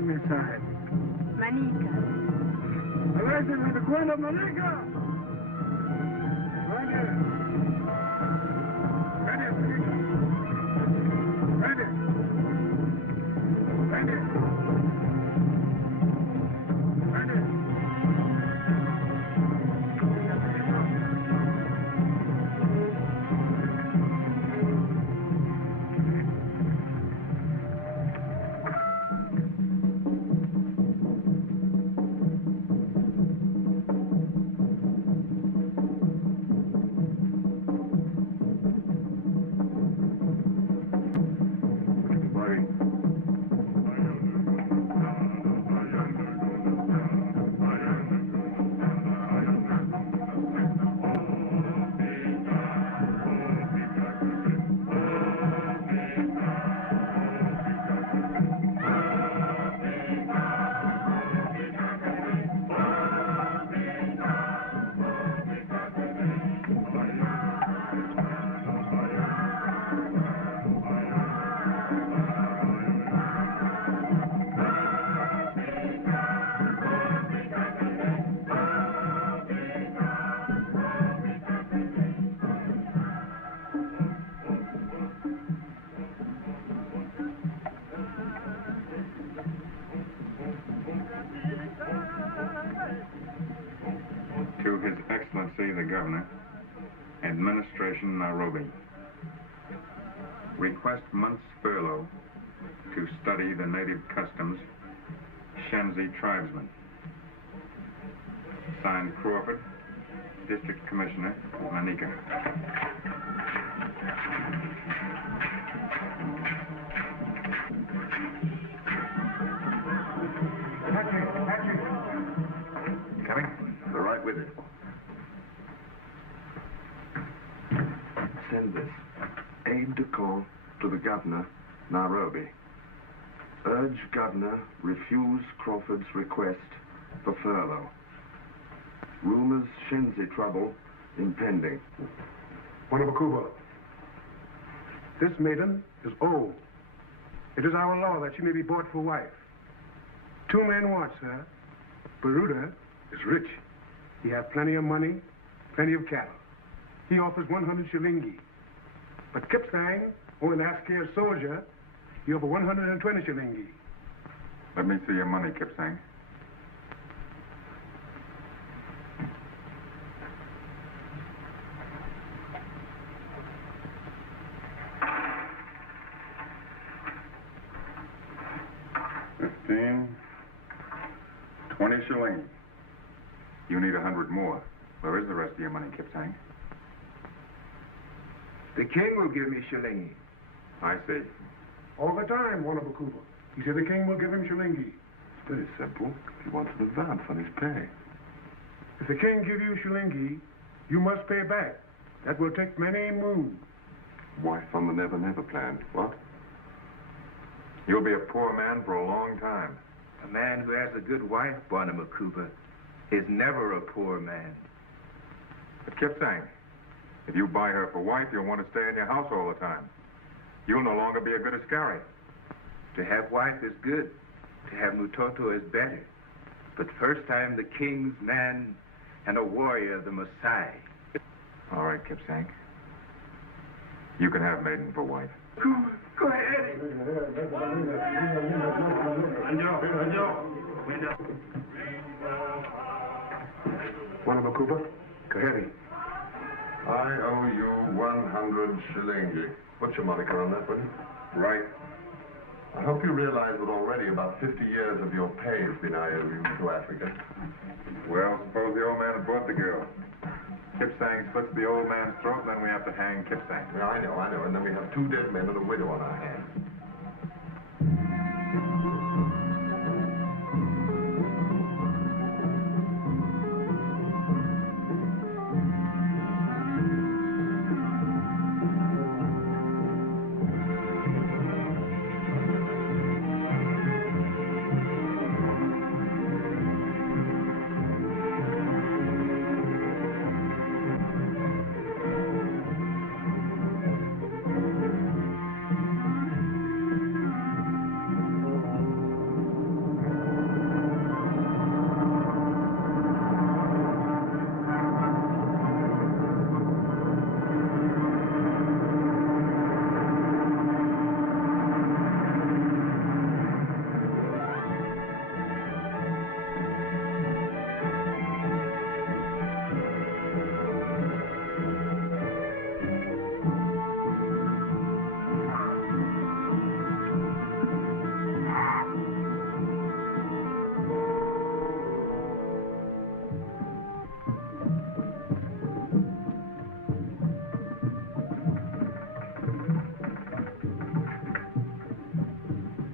mensaje. Manica. A veces me recuerda Manica. Vaya. Vaya, Manica. Vaya. Vaya. Vaya. To His Excellency the Governor, Administration Nairobi. Request month's furlough to study the native customs, Shenzi tribesmen. Signed Crawford, District Commissioner, Manica. Coming? They're right with you. Send this. Aide de camp to the governor, Nairobi. Urge governor refuse Crawford's request for furlough. Rumors Shenzi trouble impending. Wanabakuba, this maiden is old. It is our law that she may be bought for wife. 2 men want her. Baruda is rich. He has plenty of money, plenty of cattle. He offers 100 shilingi. But Kipsang, only an Askar soldier, he offers 120 shilingi. Let me see your money, Kipsang. $15, 20 shillings. You need 100 more. Where is the rest of your money, Kipsang? The king will give me shilingi. I see. All the time, Wanabakuba. He said the king will give him shilingi. It's very simple. He wants an advance on his pay. If the king give you shilingi, you must pay back. That will take many moons. Wife on the Never Never plan. What? You'll be a poor man for a long time. A man who has a good wife, Wanabakuba, is never a poor man. But Kipsang, if you buy her for wife, you'll want to stay in your house all the time. You'll no longer be a good askari. To have wife is good. To have mutoto is better. But first I am the king's man and a warrior, the Maasai. All right, Kipsang. You can have maiden for wife. Go ahead. Wanabakuba, Kaheri. I owe you 100 shilingi. What's your moniker on that, will you? Right. I hope you realize that already about 50 years of your pay has been IOU to Africa. Well, suppose the old man had bought the girl. Kipsang slits the old man's throat, then we have to hang Kipsang. Yeah, I know. And then we have 2 dead men and a widow on our hands.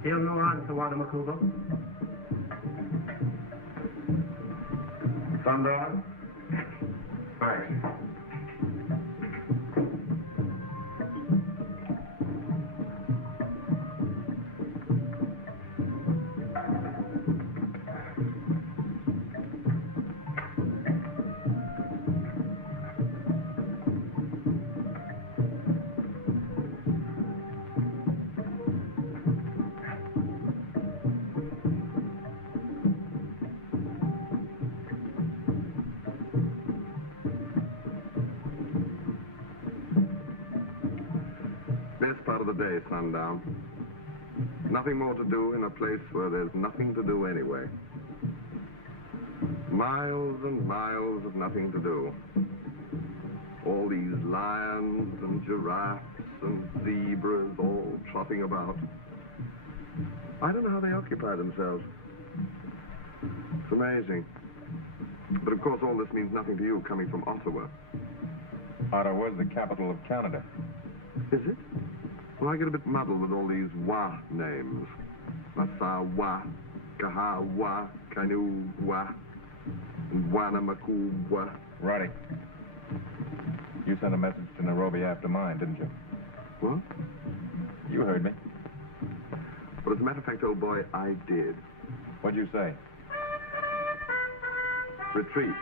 Still no answer, Wanabakuba. Sundown? Thanks. Best part of the day, Sundown. Nothing more to do in a place where there's nothing to do anyway. Miles and miles of nothing to do. All these lions and giraffes and zebras all trotting about. I don't know how they occupy themselves. amazing. But of course all this means nothing to you coming from Ottawa. Ottawa's the capital of Canada. Is it? Well, I get a bit muddled with all these Wa names. Masawa, Kahawa, Kanuwa, and Wanamakuwa. Roddy, you sent a message to Nairobi after mine, didn't you? What? You heard me. But as a matter of fact, old boy, I did. What'd you say? Retreat.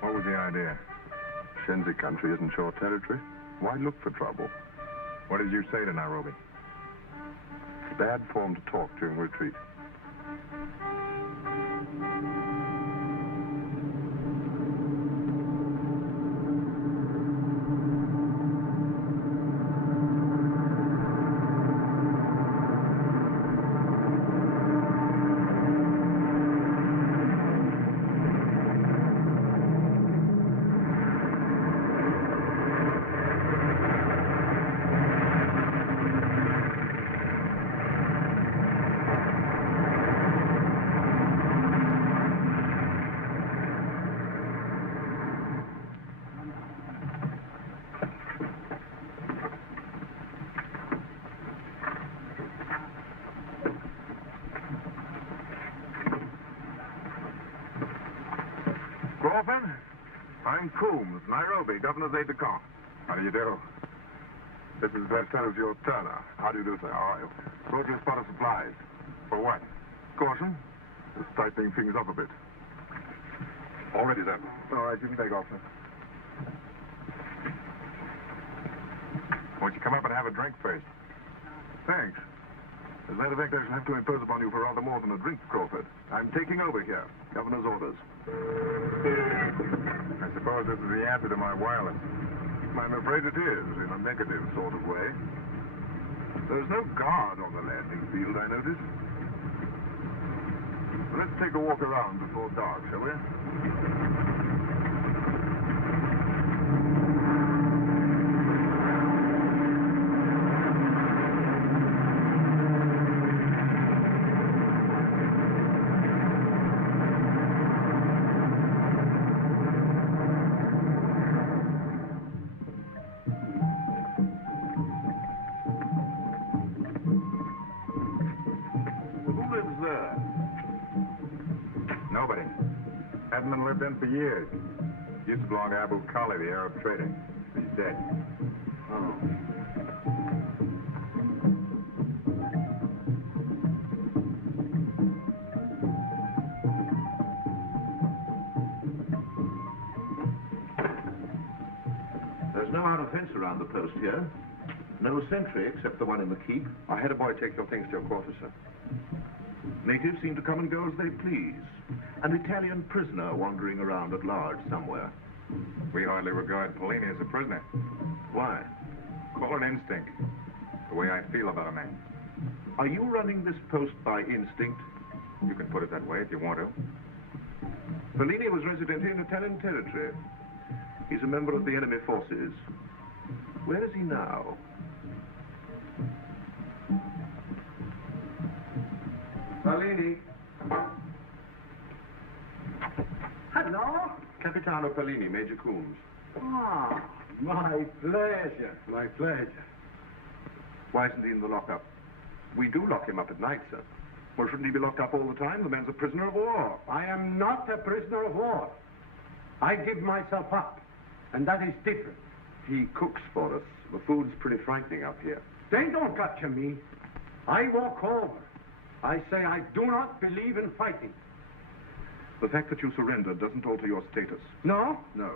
What was the idea? Shenzi country isn't your territory. Why look for trouble? What did you say to Nairobi? It's bad form to talk during retreat. Crawford, I'm Coombs, Nairobi, Governor's aide-de-camp. How do you do? This is Lieutenant Turner. How do you do, sir? How are you? Brought you a spot of supplies. For what? Caution. Just tightening things up a bit. All ready, sir. All right, you can take off, sir. Won't you come up and have a drink first? Thanks. As a matter of fact, I shall have to impose upon you for rather more than a drink, Crawford. I'm taking over here. Governor's orders. I suppose this is the answer to my wireless. I'm afraid it is, in a negative sort of way. There's no guard on the landing field, I notice. Let's take a walk around before dark, shall we? Lived in for years. Used to belong to Abu Khali, the Arab trader. He's dead. Oh. There's no outer fence around the post here. No sentry except the one in the keep. I had a boy take your things to your quarters, sir. Natives seem to come and go as they please. An Italian prisoner wandering around at large somewhere. We hardly regard Pellini as a prisoner. Why? Call it instinct. The way I feel about a man. Are you running this post by instinct? You can put it that way if you want to. Pellini was resident in Italian territory. He's a member of the enemy forces. Where is he now? Pellini. Hello? Capitano Pellini, Major Coombs. Ah, my pleasure, my pleasure. Why isn't he in the lockup? We do lock him up at night, sir. Well, shouldn't he be locked up all the time? The man's a prisoner of war. I am not a prisoner of war. I give myself up, and that is different. He cooks for us. The food's pretty frightening up here. They don't capture me. I walk over. I say I do not believe in fighting. The fact that you surrendered doesn't alter your status. No? No.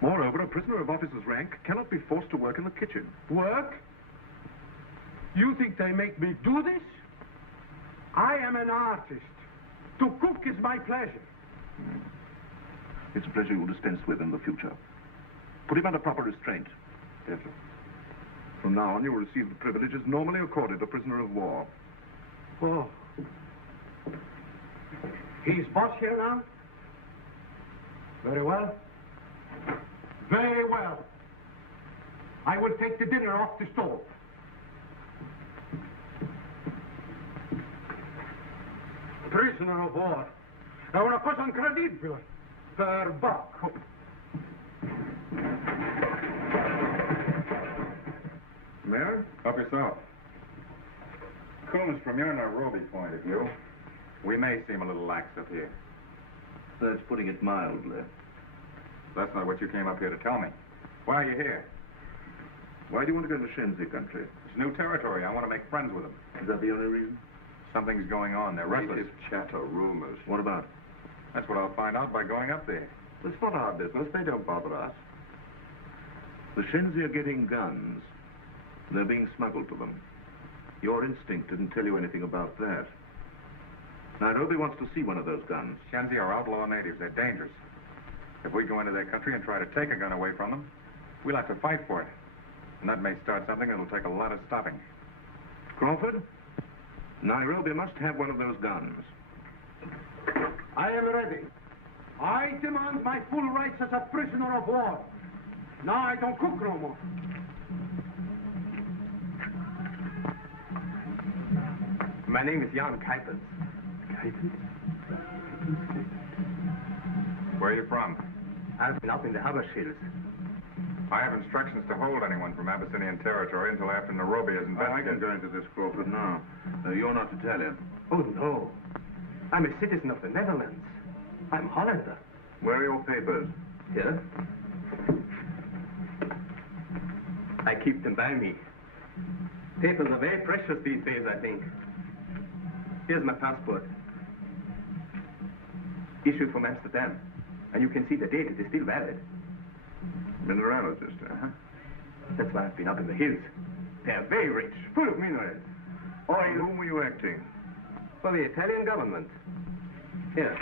Moreover, a prisoner of officer's rank cannot be forced to work in the kitchen. Work? You think they make me do this? I am an artist. To cook is my pleasure. It's a pleasure you'll dispense with in the future. Put him under proper restraint. Yes, sir. From now on, you will receive the privileges normally accorded a prisoner of war. Oh. He's boss here now? Very well. Very well. I will take the dinner off the stove. Prisoner of war. È una cosa incredibile. Per Bacco. Mayor? Help yourself. Coombs, from your Nairobi point of view, we may seem a little lax up here. That's putting it mildly. That's not what you came up here to tell me. Why are you here? Why do you want to go to Shenzi country? It's new territory. I want to make friends with them. Is that the only reason? Something's going on. They're restless. Native chatter, rumors. What about? That's what I'll find out by going up there. It's not our business. They don't bother us. The Shenzi are getting guns. They're being smuggled to them. Your instinct didn't tell you anything about that. Nairobi wants to see one of those guns. Shenzi are outlaw natives. They're dangerous. If we go into their country and try to take a gun away from them, we'll have to fight for it. And that may start something that'll take a lot of stopping. Crawford, Nairobi must have one of those guns. I am ready. I demand my full rights as a prisoner of war. Now I don't cook no more. My name is Jan Cabot. Where are you from? I've been up in the Hathaway Hills. I have instructions to hold anyone from Abyssinian territory until after Nairobi is I can investigated. go into this, Crawford, now. You're not Italian. Oh, no. I'm a citizen of the Netherlands. I'm Hollander. Where are your papers? Here. I keep them by me. Papers are very precious these days, I think. Here's my passport. Issued from Amsterdam. And you can see the date. It is still valid. Mineralogist, huh? That's why I've been up in the hills. They are very rich, full of minerals. For whom were you acting? For the Italian government. Here.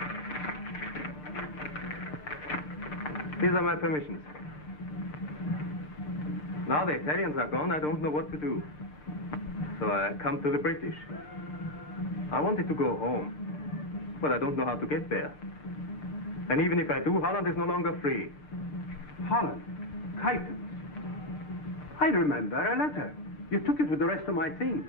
These are my permissions. Now the Italians are gone, I don't know what to do. So I come to the British. I wanted to go home, but I don't know how to get there. And even if I do, Holland is no longer free. Holland. Titans. I remember a letter. You took it with the rest of my things.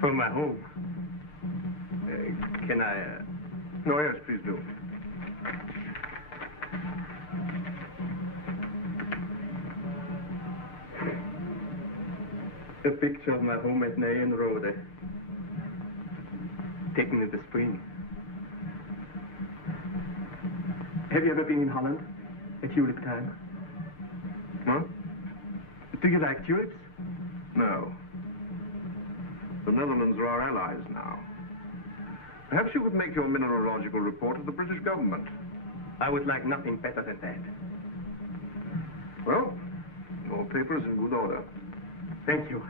For my home. Can I... Oh, yes, please do. A picture of my home at Nayan Road. Taken in the spring. Have you ever been in Holland? At tulip time? Huh? Do you like tulips? No. The Netherlands are our allies now. Perhaps you could make your mineralogical report to the British government. I would like nothing better than that. Well, your paper is in good order. Thank you.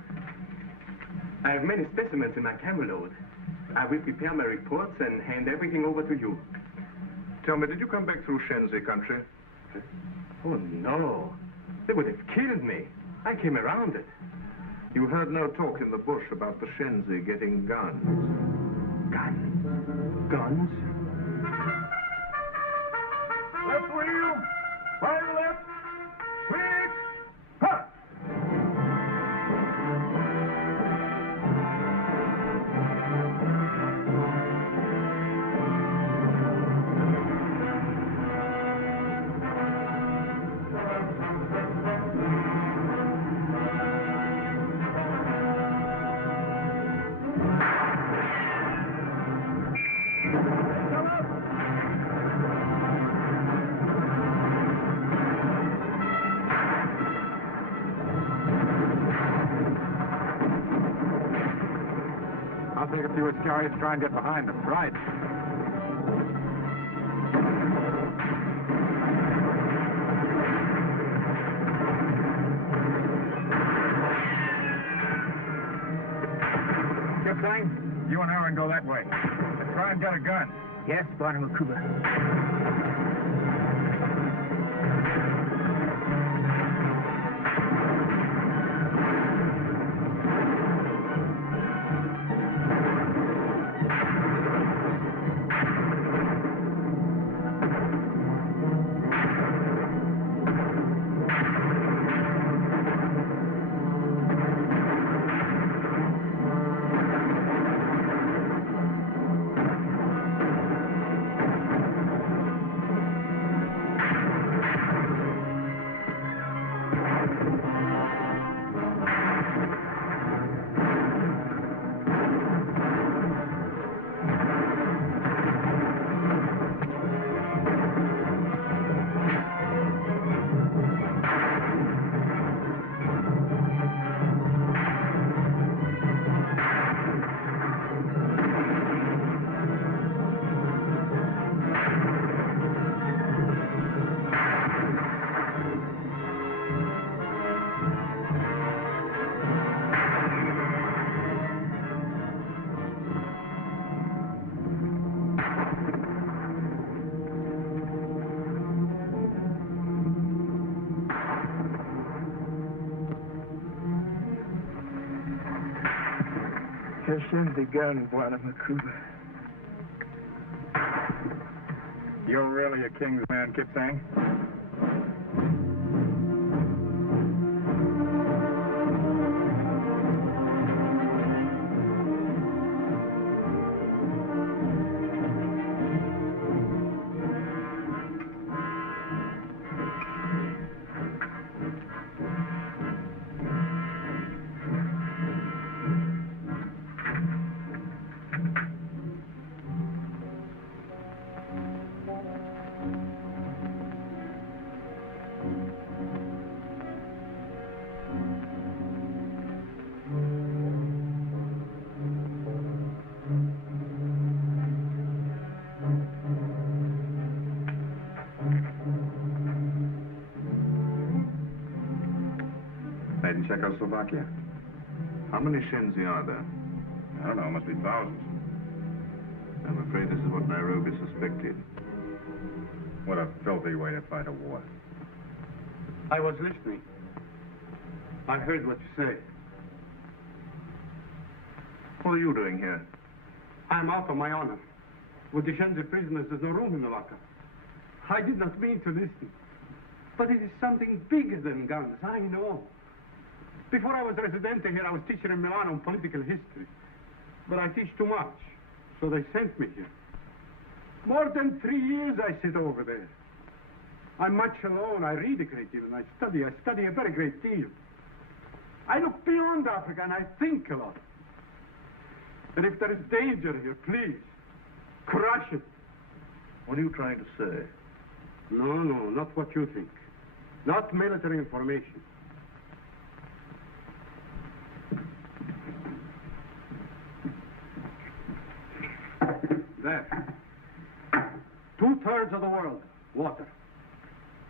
I have many specimens in my camera load. I will prepare my reports and hand everything over to you. Tell me, did you come back through Shenzi country? Oh, no. They would have killed me. I came around it. You heard no talk in the bush about the Shenzi getting guns. Guns? Guns? Left wheel! Fire left! Quick! Cut! I'll take a few Iscariot to try and get behind them. Right. Mustang, you and Aaron go that way. And try and get a gun. Yes, Bwana Makuba. Send the gun, Bwana Makuba. You're really a king's man, Kipsang? Made in Czechoslovakia. How many Shenzi are there? I don't know, must be thousands. I'm afraid this is what Nairobi suspected. What a filthy way to fight a war. I was listening. I heard what you say. What are you doing here? I'm out of my honor. With the Shenzi prisoners, there's no room in the locker. I did not mean to listen. But it is something bigger than guns, I know. Before I was residente here, I was teacher in Milan on political history. But I teach too much, so they sent me here. More than 3 years I sit over there. I'm much alone. I read a great deal, and I study a very great deal. I look beyond Africa, and I think a lot. And if there is danger here, please, crush it. What are you trying to say? No, not what you think. Not military information. There. 2/3 of the world, water.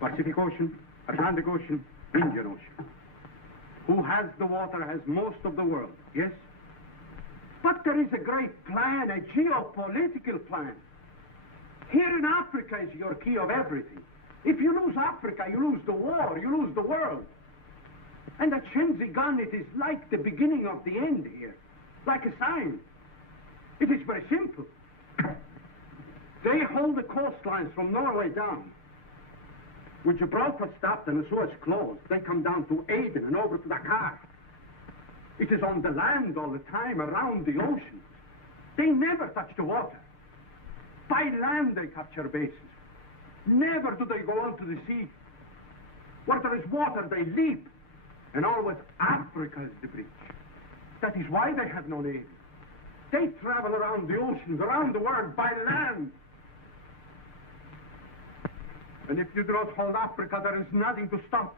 Pacific Ocean, Atlantic Ocean, Indian Ocean. Who has the water has most of the world, yes? But there is a great plan, a geopolitical plan. Here in Africa is your key of everything. If you lose Africa, you lose the war, you lose the world. And the Shenzi gun, it is like the beginning of the end here, like a sign. It is very simple. They hold the coastlines from Norway down. With Gibraltar stopped and the Suez closed, they come down to Aden and over to Dakar. It is on the land all the time, around the ocean. They never touch the water. By land they capture bases. Never do they go on to the sea. Where there is water, they leap. And always Africa is the breach. That is why they have no navy. They travel around the oceans, around the world, by land. And if you do not hold Africa, there is nothing to stop.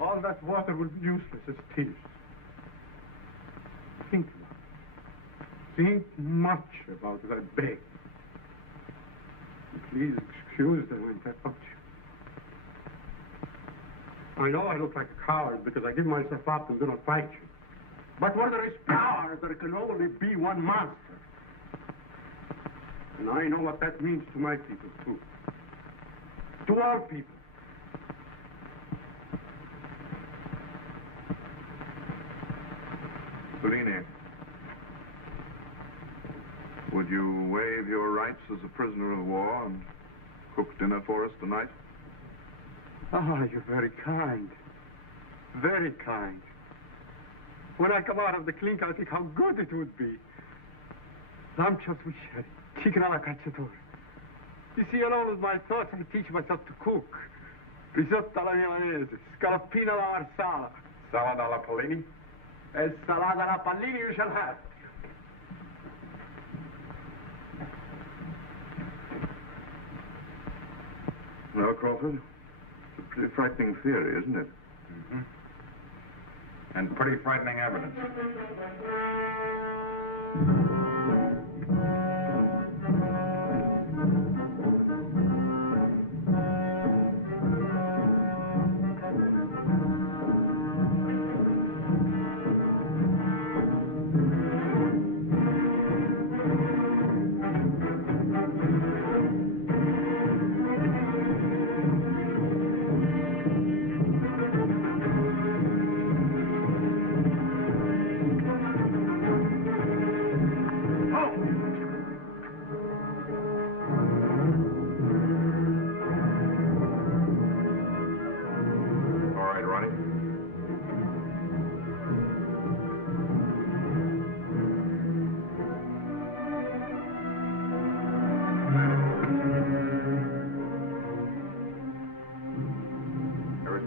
All that water will be useless as tears. Think about it. Think much about that bay. Please excuse the way I touch you. I know I look like a coward because I give myself up and do not fight you. But where there is power, there can only be one master. And I know what that means to my people, too. To our people. Serene, would you waive your rights as a prisoner of war and cook dinner for us tonight? Ah, you're very kind. Very kind. When I come out of the clink, I'll think how good it would be. Lamb chops with sherry, chicken alla cacciatore. You see, along with my thoughts, I teach myself to cook. Risotto alla milanese, scaloppino alla marsala. Salad alla Polini? E salata alla pallini you shall have. Well, Crawford, it's a pretty frightening theory, isn't it? Mm-hmm. And pretty frightening evidence.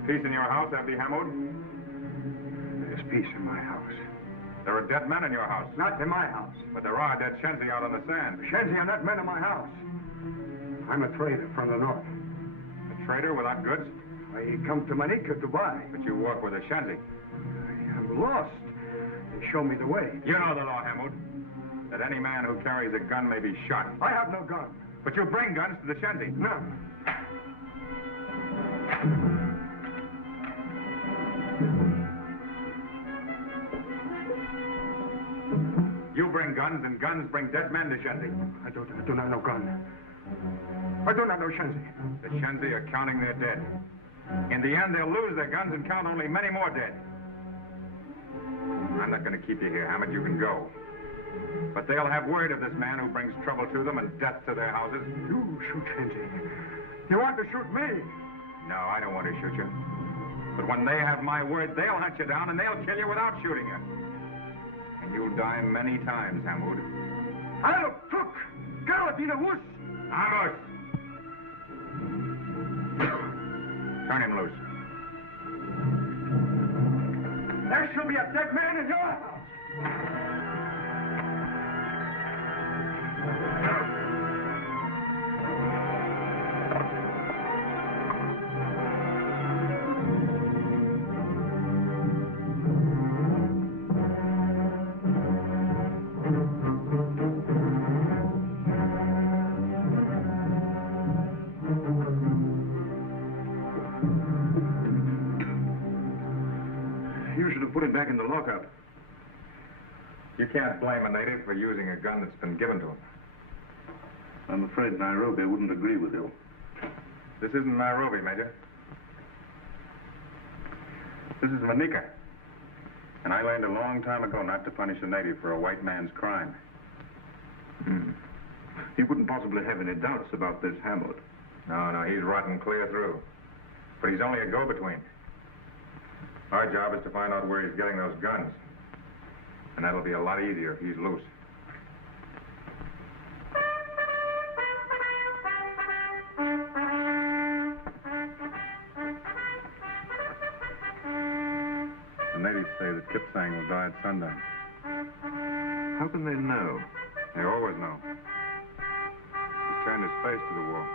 Peace in your house, Abdi Hamoud? There's peace in my house. There are dead men in your house. Not in my house. But there are dead Shenzi out on the sand. Shenzi are not men in my house. I'm a trader from the north. A trader without goods? I come to Manica to buy. But you work with a Shenzi. I am lost. They show me the way. You know the law, Hamoud. That any man who carries a gun may be shot. I have no gun. But you bring guns to the Shenzi. No. You bring guns, and guns bring dead men to Shenzi. I do not know gun. I do not know Shenzi. The Shenzi are counting their dead. In the end, they'll lose their guns and count only many more dead. I'm not going to keep you here, Hammond. You can go. But they'll have word of this man who brings trouble to them and death to their houses. You shoot Shenzi. You want to shoot me? No, I don't want to shoot you. But when they have my word, they'll hunt you down and they'll kill you without shooting you. And you'll die many times, Hamoud. I'll cook! Galadina Wuss! Amos! Turn him loose. There shall be a dead man in your house! Put him back in the lockup. You can't blame a native for using a gun that's been given to him. I'm afraid Nairobi wouldn't agree with you. This isn't Nairobi, Major. This is Manica. And I learned a long time ago not to punish a native for a white man's crime. You wouldn't possibly have any doubts about this Hammond. No, he's rotten clear through. But he's only a go-between. Our job is to find out where he's getting those guns. And that'll be a lot easier if he's loose. The natives say that Kipsang will die at sundown. How can they know? They always know. He's turned his face to the wall.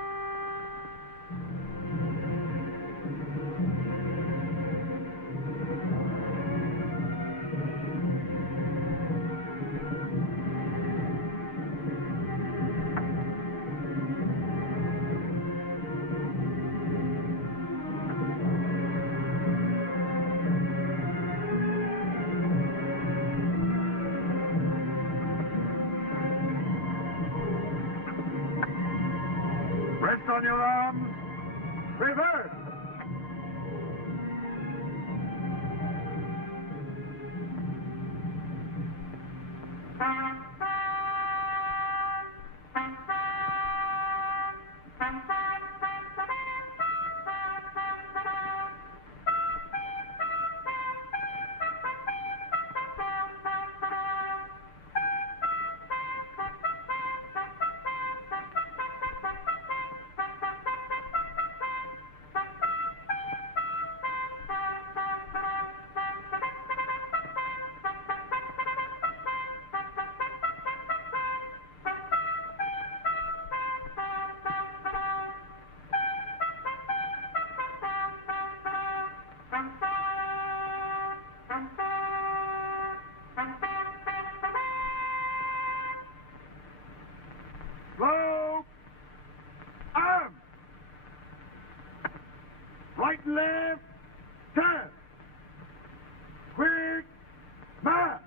on your arms. Reverse. Slow. Arm. Right and left. Turn. Quick. March.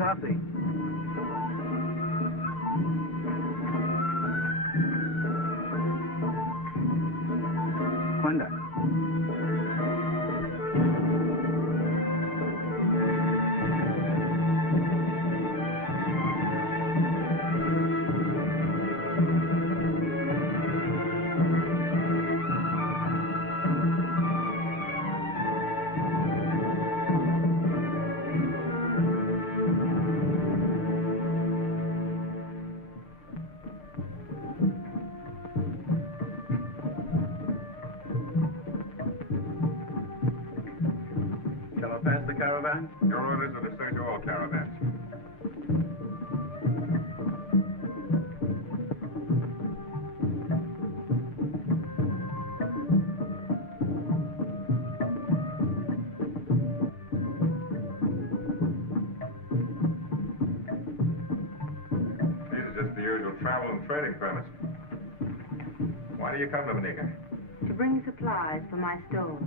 Hathaway. Wanda. Pass the caravan? Your orders are to search all caravans. These are just the usual travel and trading permits. Why do you come to Manica? To bring supplies for my stores.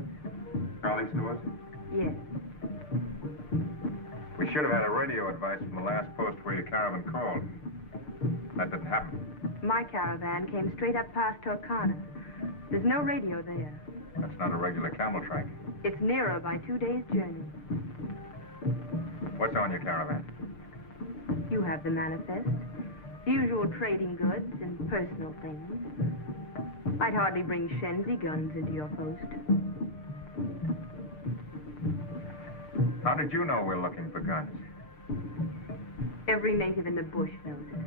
Charlie stores? Yes. We should have had a radio advice from the last post where your caravan called. That didn't happen. My caravan came straight up past Acoma. There's no radio there. That's not a regular camel track. It's nearer by 2 days' journey. What's on your caravan? You have the manifest. The usual trading goods and personal things. I'd hardly bring Shenzi guns into your post. How did you know we're looking for guns? Every native in the bush knows it.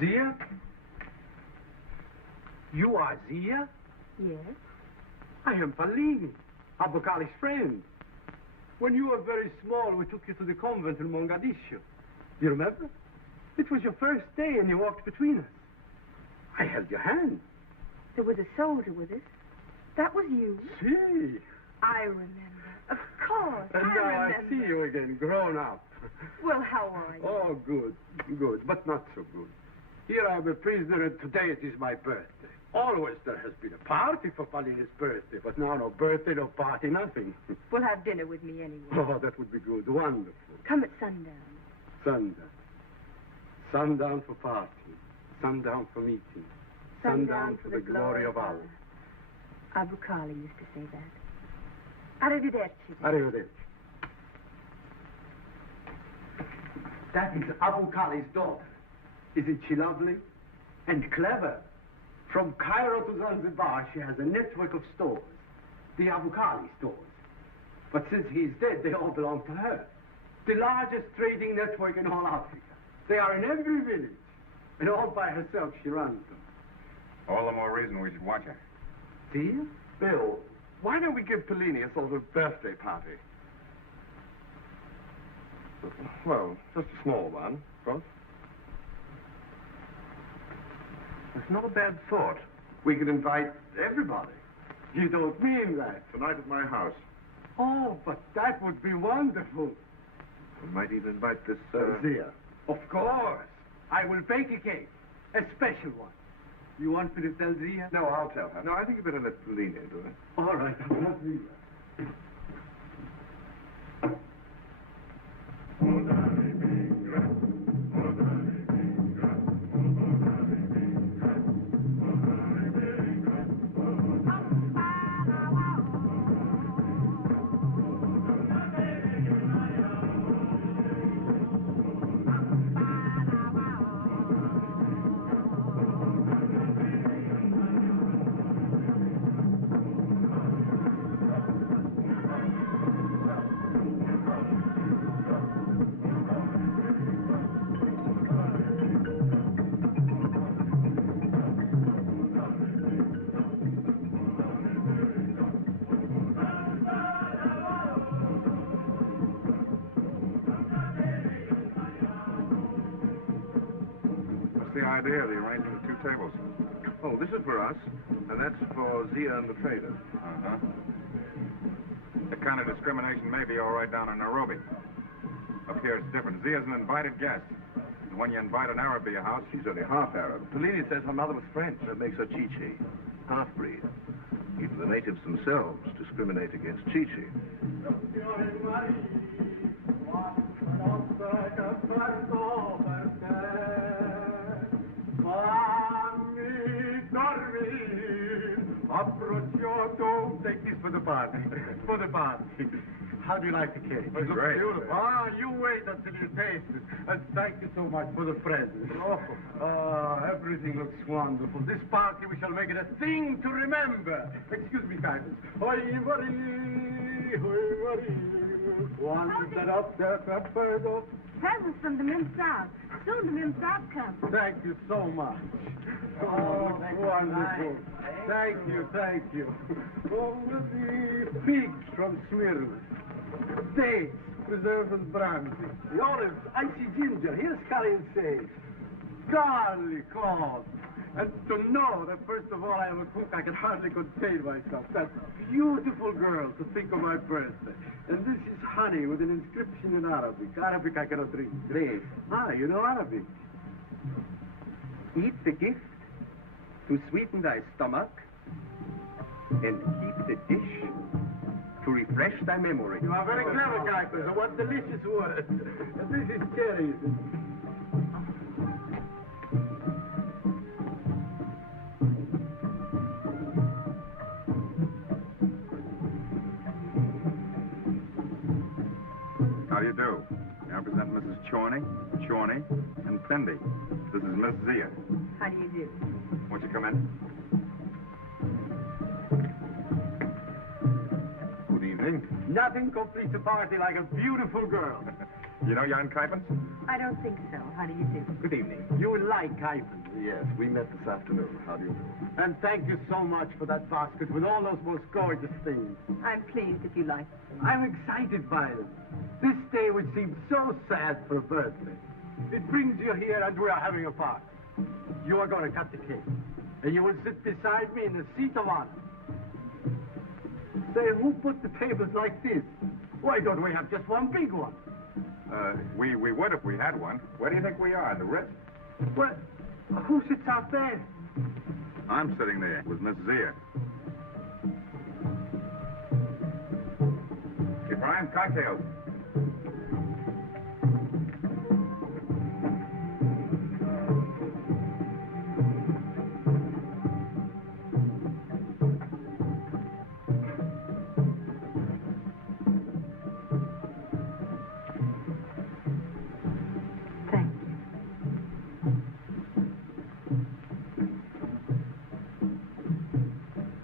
Zia? You are Zia? Yes? I am Palini, Abukali's friend. When you were very small, we took you to the convent in Mogadishu. You remember? It was your first day and you walked between us. I held your hand. There was a soldier with us. That was you. See. I remember. Of course. And now I see you again, grown up. Well, how are you? Oh, good, good, but not so good. Here I am a prisoner and today it is my birthday. Always there has been a party for Paulina's birthday, but now no birthday, no party, nothing. We'll have dinner with me anyway. Oh, that would be good. Wonderful. Come at sundown. Sundown. Sundown for party. Sundown for meeting. Sundown for the glory of Allah. Abu Khali used to say that. Arrivederci. Arrivederci. That is Abu Khali's daughter. Isn't she lovely? And clever. From Cairo to Zanzibar, she has a network of stores. The Abu Khali stores. But since he's dead, they all belong to her. The largest trading network in all Africa. They are in every village. And all by herself, she runs them. All the more reason we should watch her. See? Bill, why don't we give Paulina a sort of birthday party? Well, just a small one, of course. It's not a bad thought. We could invite everybody. You don't mean that. Tonight at my house. Oh, but that would be wonderful. We might even invite this, Zia. Of course. I will bake a cake. A special one. You want me to tell Zia? No, I'll tell her. No, I think you better let Paulina do it. All right, I'll tell Zia. The arrangement of two tables. Oh, this is for us, and that's for Zia and the trader. Uh-huh. That kind of discrimination may be all right down in Nairobi. Up here it's different. Zia's an invited guest. And when you invite an Arab to your house... She's only half Arab. Paulina says her mother was French. That makes her Chi-Chi. Half-breed. Even the natives themselves discriminate against Chi-Chi. Take this for the party. For the party. How do you like the cake? It looks great. Beautiful. Ah, you wait until you taste it. And thank you so much for the present. Everything looks wonderful. This party, we shall make it a thing to remember. Excuse me, kindness. Presents from the Mim-South. Soon the Mim-South comes. Thank you so much. Oh, wonderful. Thank you, thank you. Oh, the pigs from Smyrna. Dates, preserved and brandy. The olives, icy ginger. Here's curry and sage. Garlic, cloves. And to know that, first of all, I am a cook, I can hardly contain myself. That beautiful girl to think of my birthday. And this is honey with an inscription in Arabic. Arabic I cannot read. Grace. Ah, you know Arabic. Eat the gift to sweeten thy stomach, and keep the dish to refresh thy memory. You are very clever, Kuipers. What delicious words. And this is cherries. How do you do? I represent Mrs. Chorney, and Fendi. This is Miss Zia. How do you do? Won't you come in? Good evening. Nothing completes a party like a beautiful girl. You know Jan Kuipers? I don't think so. How do you do? Good evening. You will like Kuipers. Yes, we met this afternoon. How do you do? And thank you so much for that basket with all those most gorgeous things. I'm pleased if you like them. I'm excited by them. This day which seems so sad for a birthday. It brings you here and we are having a party. You are going to cut the cake. And you will sit beside me in the seat of honor. Say, who put the tables like this? Why don't we have just one big one? We would if we had one. Where do you think we are? The Ritz? Well, who sits out there? I'm sitting there with Miss Zia. Ibrahim, cocktails.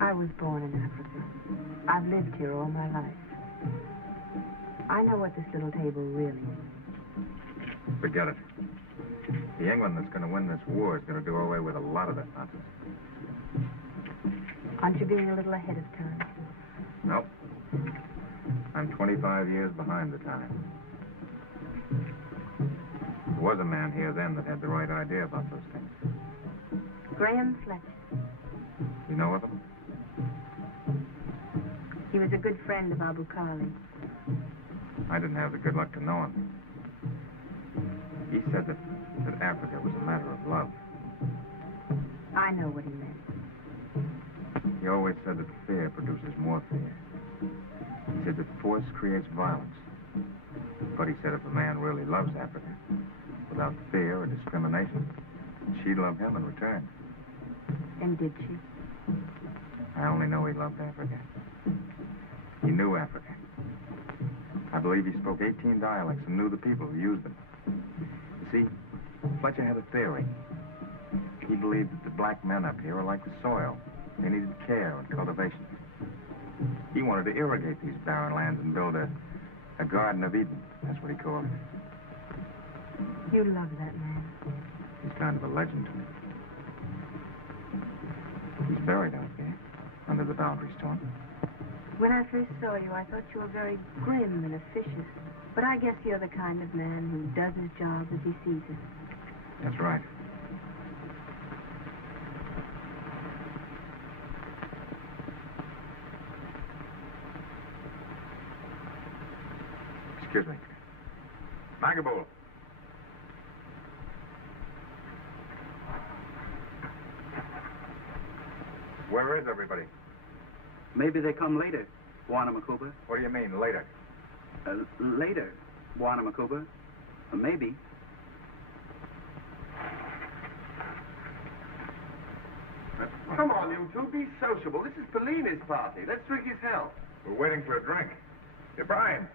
I was born in Africa. I've lived here all my life. I know what this little table really is. Forget it. The England that's going to win this war is going to do away with a lot of that nonsense. Aren't you being a little ahead of time? Nope. I'm 25 years behind the time. There was a man here then that had the right idea about those things. Graham Fletcher. You know of him? He was a good friend of Abu Khali. I didn't have the good luck to know him. He said that Africa was a matter of love. I know what he meant. He always said that fear produces more fear. He said that force creates violence. But he said if a man really loves Africa, without fear or discrimination, she'd love him in return. And did she? I only know he loved Africa. He knew Africa. I believe he spoke 18 dialects and knew the people who used them. You see, Fletcher had a theory. He believed that the black men up here are like the soil. They needed care and cultivation. He wanted to irrigate these barren lands and build a Garden of Eden. That's what he called it. You love that man. He's kind of a legend to me. He's buried out there, under the boundary stone. When I first saw you, I thought you were very grim and officious. But I guess you're the kind of man who does his job as he sees it. That's right. Excuse me. Magabul. Where is everybody? Maybe they come later, Bwana Makuba. What do you mean, later? Later, Bwana Makuba. Maybe. Come on, you two, be sociable. This is Pellini's party. Let's drink his health. We're waiting for a drink. Ibrahim.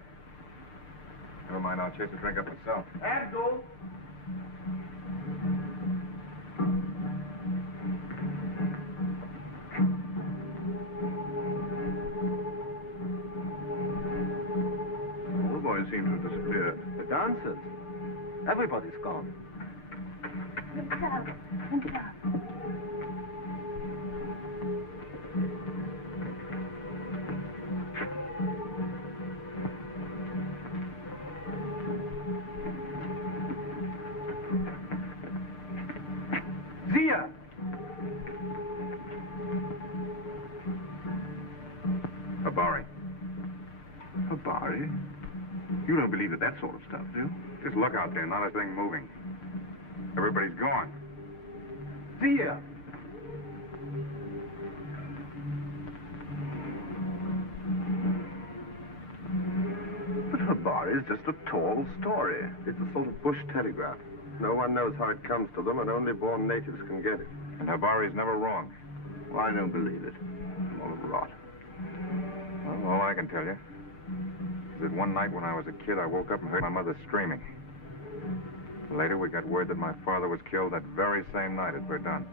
Never mind, I'll chase a drink up myself. Abdul. Seem to have disappeared. The dancers. Everybody's gone. Zia! Habari. Habari? You don't believe that sort of stuff, do you? Just look out there, not a thing moving. Everybody's gone. Zia! But Habari is just a tall story. It's a sort of bush telegraph. No one knows how it comes to them, and only born natives can get it. And Habari's never wrong. Well, I don't believe it. All rot. Well, all I can tell you is that one night when I was a kid, I woke up and heard my mother screaming. Later, we got word that my father was killed that very same night at Verdun.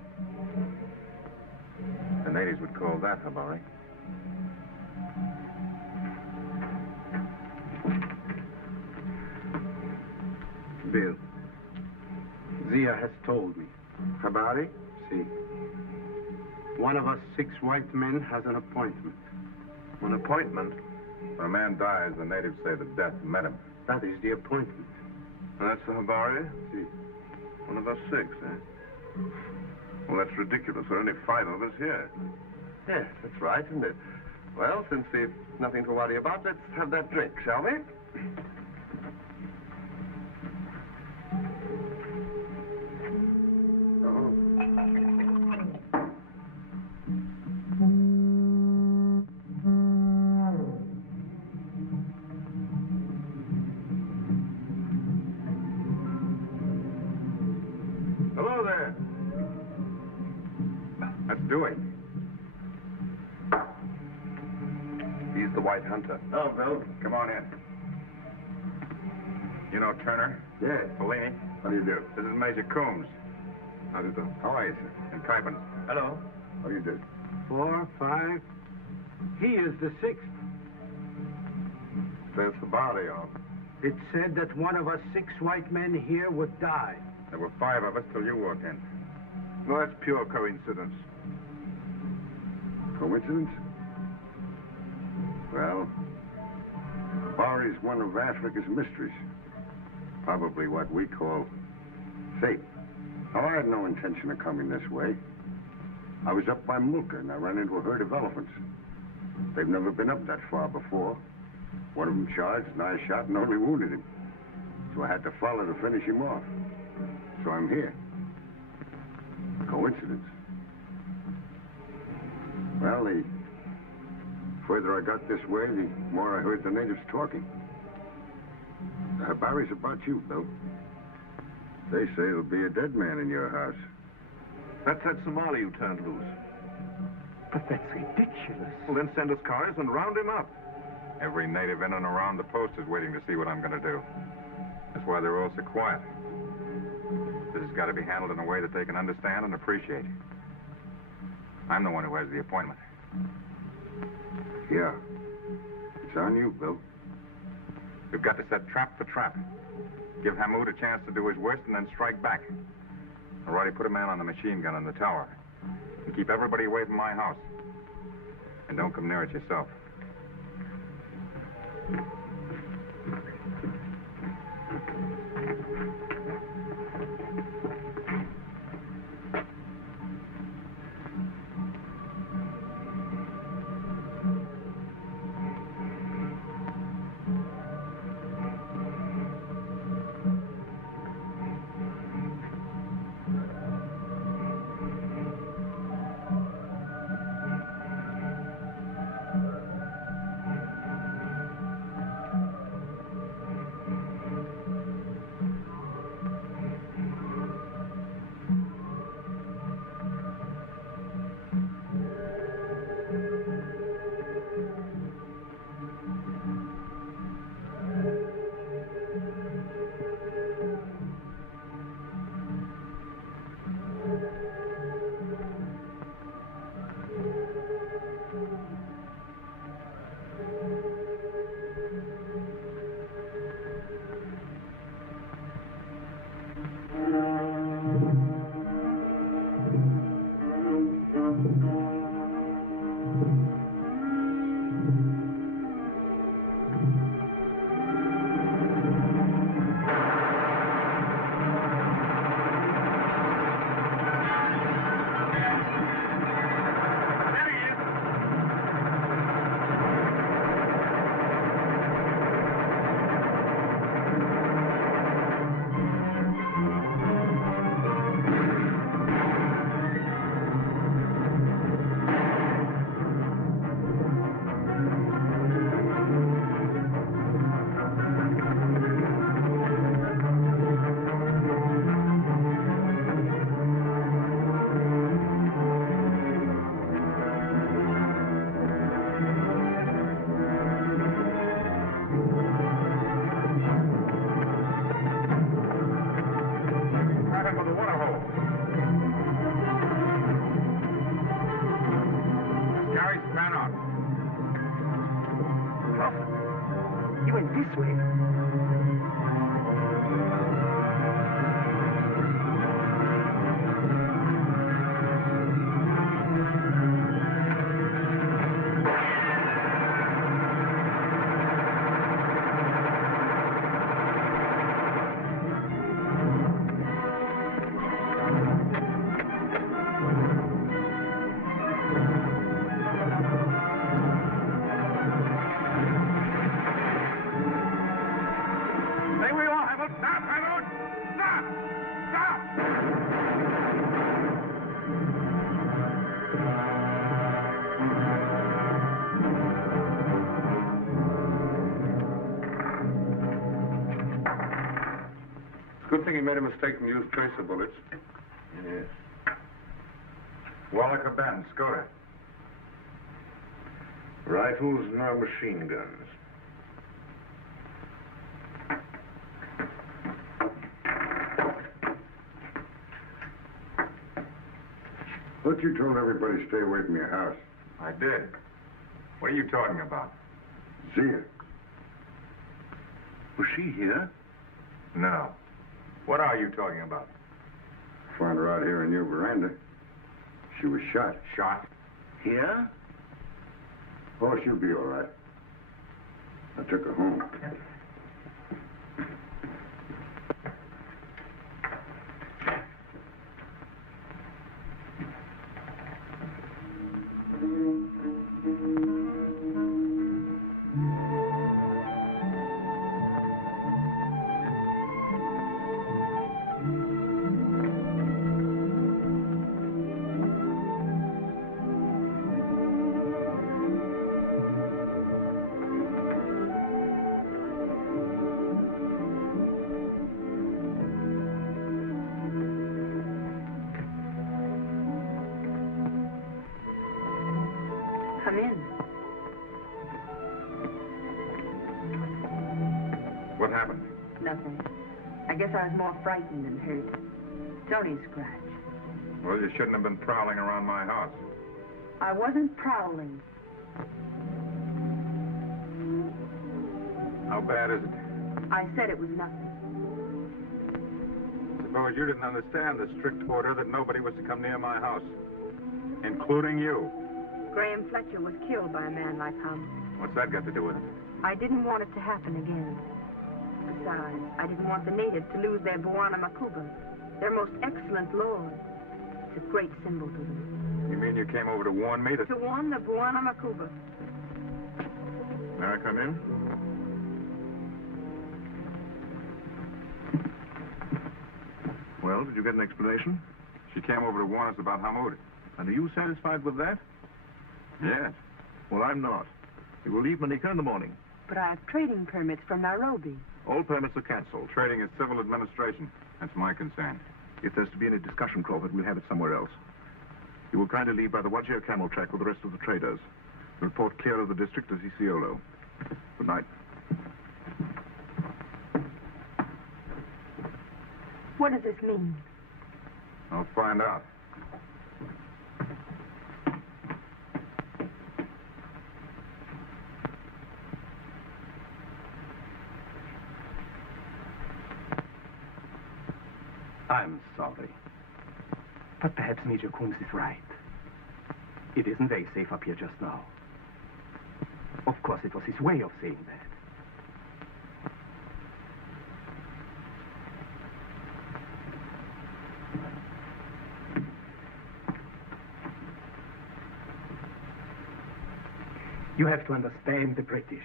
The natives would call that Habari. Bill, Zia has told me. Habari? See, one of us 6 white men has an appointment. An appointment? When a man dies, the natives say that death met him. That is the appointment. And that's the Habari? See. One of us 6, eh? Well, that's ridiculous. There are only 5 of us here. Yes, that's right, isn't it? Well, since we've nothing to worry about, let's have that drink, shall we? doing? He's the White Hunter. Oh, Bill. Come on in. You know Turner? Yes. Bellini? How do you do? This is Major Coombs. How do you do? How are you, sir? And Cabot. Hello. How do you do? 4, 5. He is the 6th. That's the body of. It said that one of us 6 white men here would die. There were 5 of us till you walked in. No, that's pure coincidence. Coincidence? Well, Barré's one of Africa's mysteries. Probably what we call fate. Now, I had no intention of coming this way. I was up by Mulka, and I ran into a herd of elephants. They've never been up that far before. One of them charged, and I shot and only wounded him. So I had to follow to finish him off. So I'm here. Coincidence. Well, the further I got this way, the more I heard the natives talking. Barry's about you, Bill. They say there'll be a dead man in your house. That's that Somali you turned loose. But that's ridiculous. Well, then send us cars and round him up. Every native in and around the post is waiting to see what I'm going to do. That's why they're all so quiet. This has got to be handled in a way that they can understand and appreciate. I'm the one who has the appointment. Yeah. It's on you, Bill. We've got to set trap for trap. Give Hamoud a chance to do his worst and then strike back. I've already put a man on the machine gun in the tower. And keep everybody away from my house. And don't come near it yourself. This way. Good thing he made a mistake and used tracer bullets. Yes. Wallaca Bend, Skoda. Rifles, no machine guns. Look, you told everybody to stay away from your house. I did. What are you talking about? Zia. Was she here? No. What are you talking about? Found her out here in your veranda. She was shot. Shot? Here? Oh, she'll be all right. I took her home. Come in. What happened? Nothing. I guess I was more frightened than hurt. It's only a scratch. Well, you shouldn't have been prowling around my house. I wasn't prowling. How bad is it? I said it was nothing. Suppose you didn't understand the strict order that nobody was to come near my house, including you. Graham Fletcher was killed by a man like him. What's that got to do with it? I didn't want it to happen again. Besides, I didn't want the natives to lose their Buana Makuba, their most excellent lord. It's a great symbol to them. You mean you came over to warn me that... To warn the Buana Makuba. May I come in? Well, did you get an explanation? She came over to warn us about Hamoud. And are you satisfied with that? Yes. Well, I'm not. We will leave Manika in the morning. But I have trading permits from Nairobi. All permits are cancelled. Trading is civil administration. That's my concern. If there's to be any discussion, Crawford, we'll have it somewhere else. You will kindly leave by the Wajir camel track with the rest of the traders. Report clear of the district as Isiolo. Good night. What does this mean? I'll find out. I'm sorry. But perhaps Major Coombs is right. It isn't very safe up here just now. Of course, it was his way of saying that. You have to understand the British.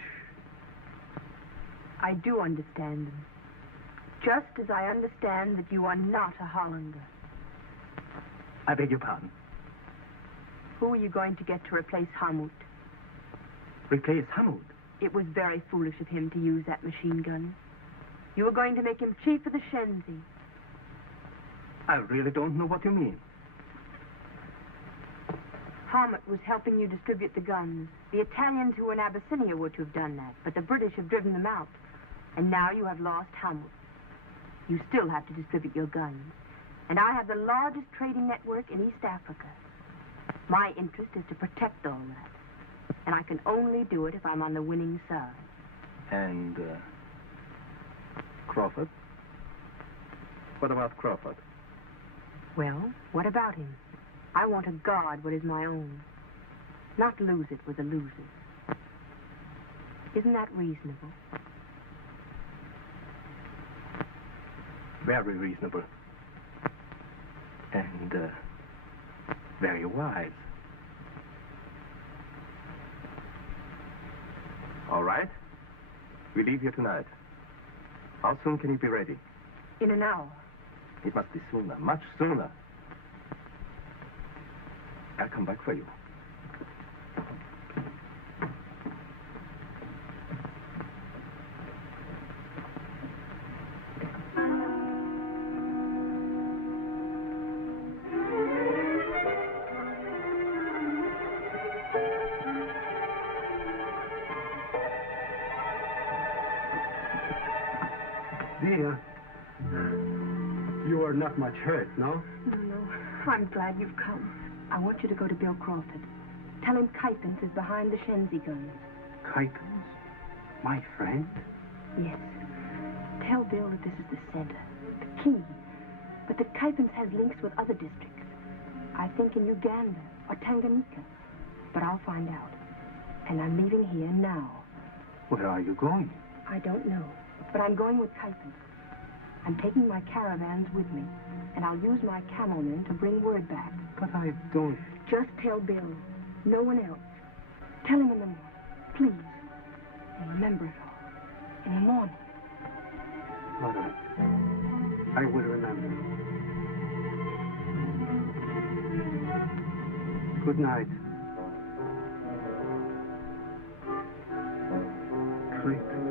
I do understand them. Just as I understand that you are not a Hollander. I beg your pardon. Who are you going to get to replace Hamoud? Replace Hamoud? It was very foolish of him to use that machine gun. You were going to make him chief of the Shenzi. I really don't know what you mean. Hamoud was helping you distribute the guns. The Italians who were in Abyssinia were to have done that, but the British have driven them out. And now you have lost Hamoud. You still have to distribute your guns. And I have the largest trading network in East Africa. My interest is to protect all that. And I can only do it if I'm on the winning side. And, Crawford? What about Crawford? Well, what about him? I want to guard what is my own. Not lose it with the losers. Isn't that reasonable? Very reasonable. And, very wise. All right. We leave here tonight. How soon can you be ready? In an hour. It must be sooner, much sooner. I'll come back for you. You are not much hurt, no? No. I'm glad you've come. I want you to go to Bill Crawford. Tell him Kuypens is behind the Shenzi guns. Kuypens? My friend? Yes. Tell Bill that this is the center, the key, but that Kuypens has links with other districts. I think in Uganda or Tanganyika. But I'll find out. And I'm leaving here now. Where are you going? I don't know, but I'm going with Kuypens. I'm taking my caravans with me, and I'll use my camelmen to bring word back. But I don't... Just tell Bill. No one else. Tell him in the morning, please. And remember it all. In the morning. All right. I will remember. Good night. Traitors.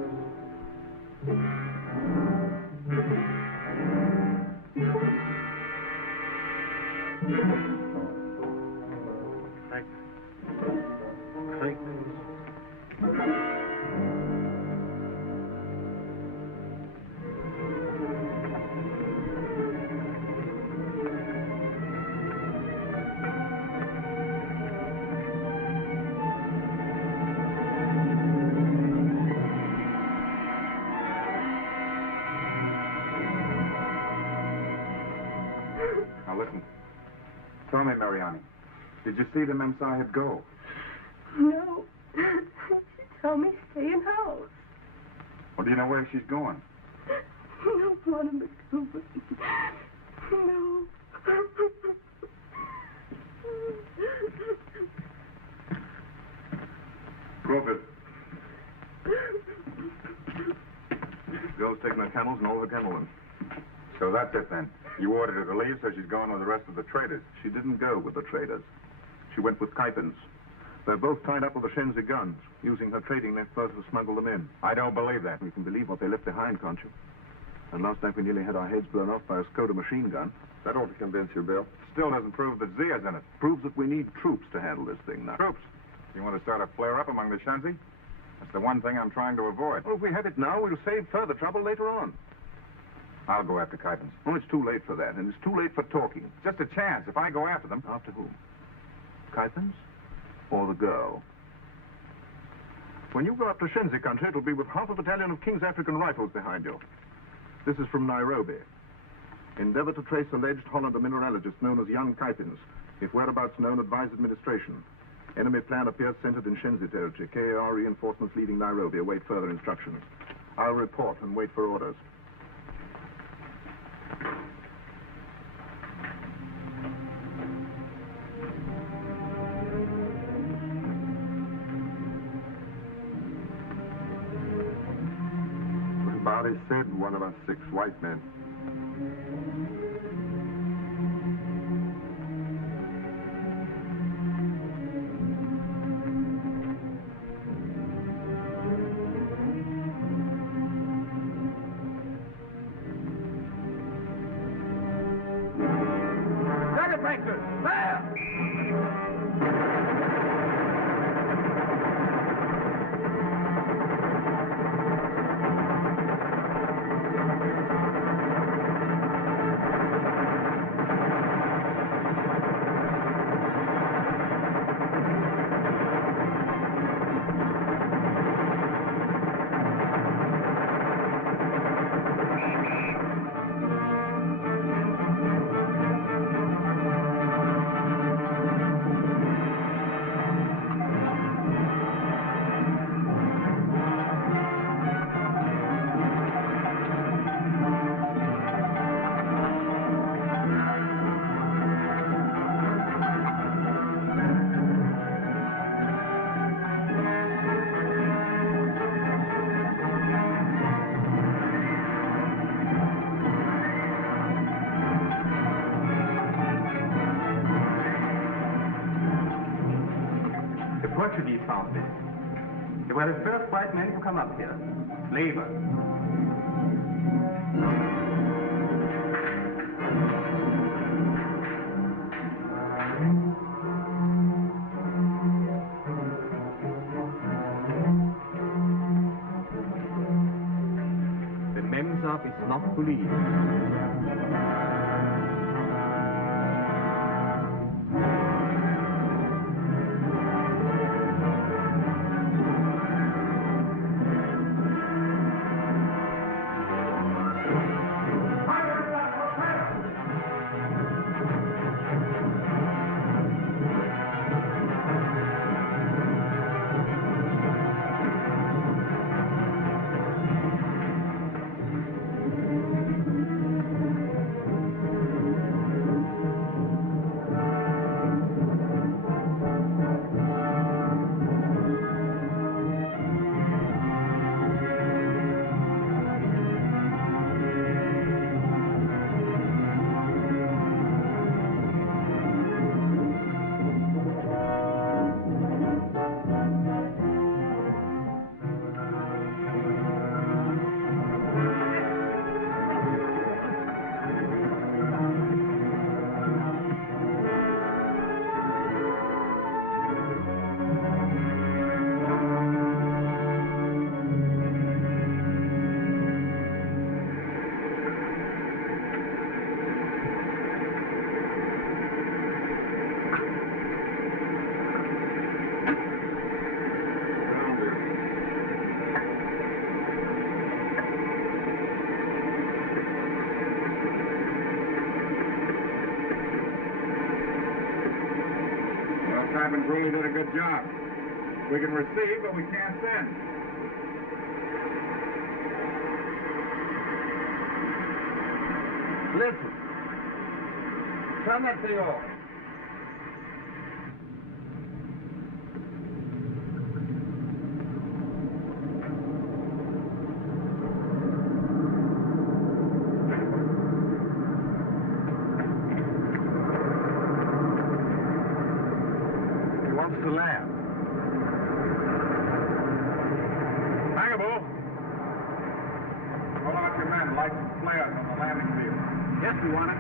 Now listen. Tell me, Mariani, did you see the Mem Sahib go? No. She told me stay in house. Well, do you know where she's going? No, Madam McCool. No. Crawford. Girl's taking her camels and all her camelmen. So that's it then. You ordered her to leave, so she's going with the rest of the traders. She didn't go with the traders. She went with Kuypens. They're both tied up with the Shenzi guns, using her trading net further to smuggle them in. I don't believe that. You can believe what they left behind, can't you? And last night we nearly had our heads blown off by a Skoda machine gun. That ought to convince you, Bill. Still doesn't prove that Zia's in it. Proves that we need troops to handle this thing now. Troops? You want to start a flare-up among the Shenzi? That's the one thing I'm trying to avoid. Well, if we have it now, we'll save further trouble later on. I'll go after Kuypens. Oh, it's too late for that, and it's too late for talking. Just a chance. If I go after them... After whom? Kuypens? Or the girl? When you go up to Shenzi country, it'll be with half a battalion of King's African Rifles behind you. This is from Nairobi. Endeavor to trace alleged Hollander mineralogist known as young Kuypens. If whereabouts known, advise administration. Enemy plan appears centered in Shenzi territory. KAR reinforcements leaving Nairobi. Await further instructions. I'll report and wait for orders. Barré said one of us 6 white men. Portuguese found this. They were the first white men to come up here. Slavers. The Memsaf is not believed. Cabot really did a good job. We can receive, but we can't send. Listen. Turn that thing off. To land. Acoma! Call out your men, light some flares on the landing field. Yes, we want it.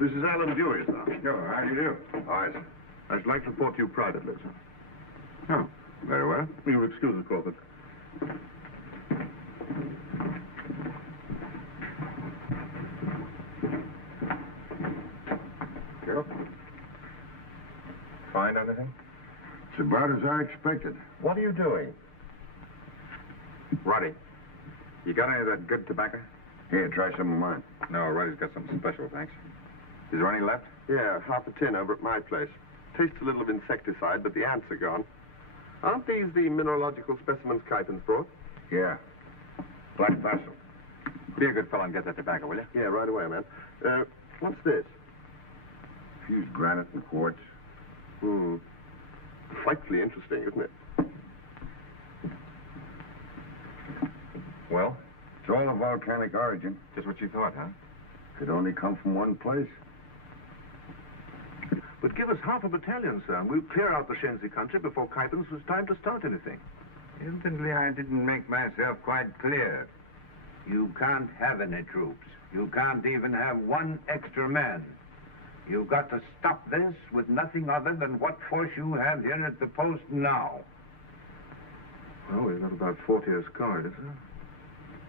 This is Alan Dewey, sir. Sure, how do you do? All right, sir. I'd like to report to you privately, sir. Oh, very well. You'll excuse us, Crawford. Joe? Find anything? It's about as I expected. What are you doing? Roddy, you got any of that good tobacco? Here, try some of mine. No, Roddy's got something special, thanks. Is there any left? Yeah, half a tin over at my place. Tastes a little of insecticide, but the ants are gone. Aren't these the mineralogical specimens Kypens brought? Yeah. Black basil. Be a good fellow and get that tobacco, will you? Yeah, right away, man. What's this? Fused granite and quartz. Frightfully interesting, isn't it? Well? It's all of volcanic origin. Just what you thought, huh? Could only come from one place. But give us half a battalion, sir, and we'll clear out the Shenzi country before Kypens was time to start anything. Evidently, I didn't make myself quite clear. You can't have any troops. You can't even have one extra man. You've got to stop this with nothing other than what force you have here at the post now. Well, we've got about 40 as corridors, sir.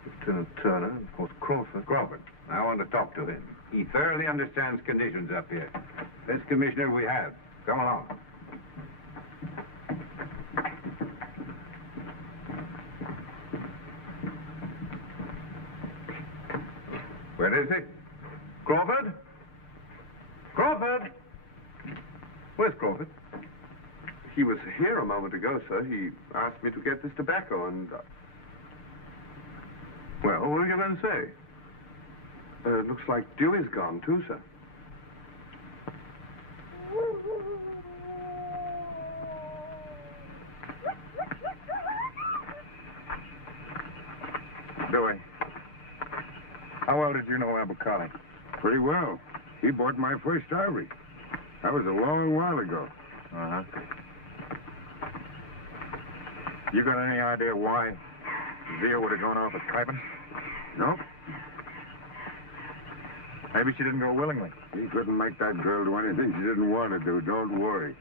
Lieutenant Turner, and of course Crawford. Crawford. I want to talk to him. He thoroughly understands conditions up here. Best commissioner we have. Come along. Where is he? Crawford? Crawford! Where's Crawford? He was here a moment ago, sir. He asked me to get this tobacco and... Well, what are you going to say? It looks like Dewey's gone, too, sir. Dewey, how well did you know Abukali? Pretty well. He bought my first ivory. That was a long while ago. Uh-huh. You got any idea why Zia would have gone off with Cabot? No? Maybe she didn't go willingly. He couldn't make that girl do anything she didn't want to do. Don't worry.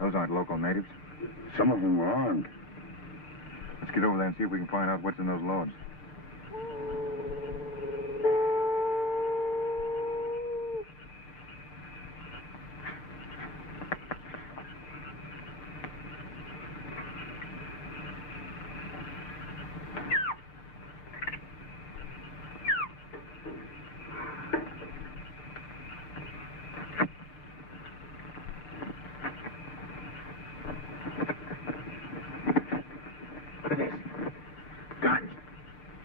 Those aren't local natives. Some of them were armed. Let's get over there and see if we can find out what's in those loads.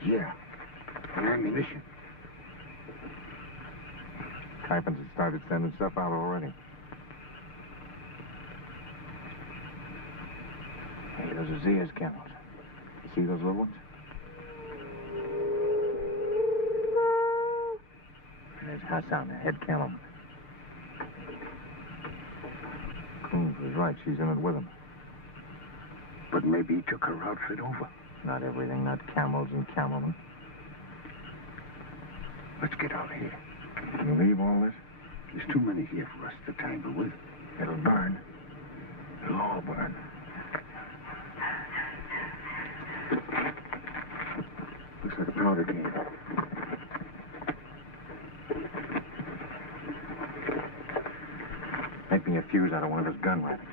Yeah. And ammunition. Typhons had started sending stuff out already. Hey, those are Zia's camels. You see those little ones? And there's Hassan, the head camel. Coombs was right. She's in it with him. But maybe he took her outfit over. Not everything, not camels and camelmen. Let's get out of here. You leave all this? There's too many here for us to tangle with. It'll burn. It'll all burn. Looks like a powder keg. Make me a fuse out of one of his gun wrappings.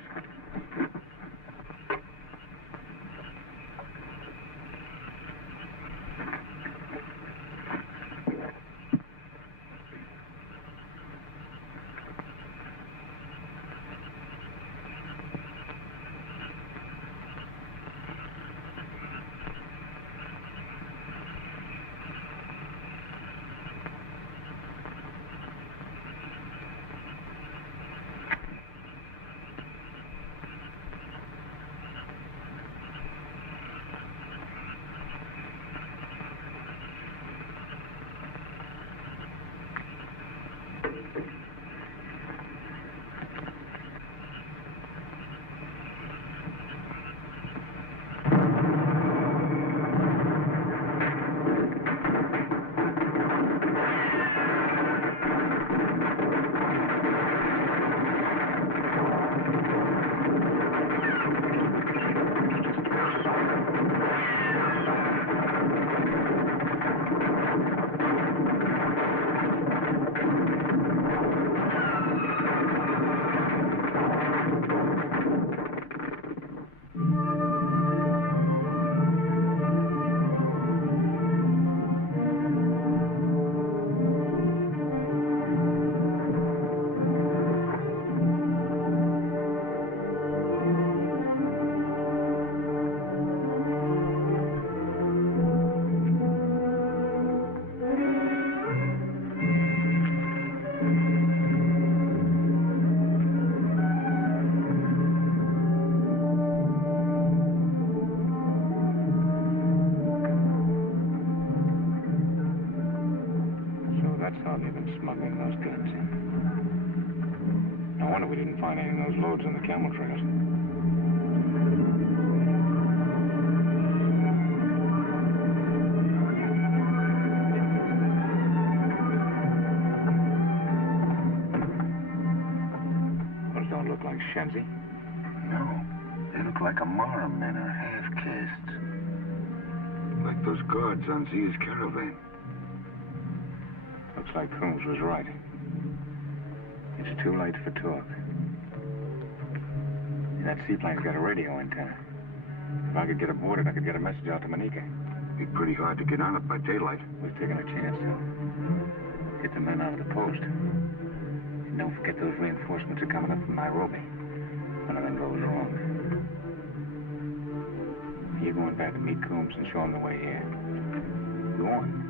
Smuggling those guns in. No wonder we didn't find any of those loads on the camel trails. Those don't look like Shenzi. No. They look like Amara men or half-castes. Like those guards on Zia's caravan. Looks like Coombs was right. It's too late for talk. And that seaplane's got a radio antenna. If I could get aboard it, I could get a message out to Manika. Be pretty hard to get on it by daylight. We've taken a chance to get the men out of the post. And don't forget those reinforcements are coming up from Nairobi. Anything goes wrong. You're going back to meet Coombs and show him the way here. Go on.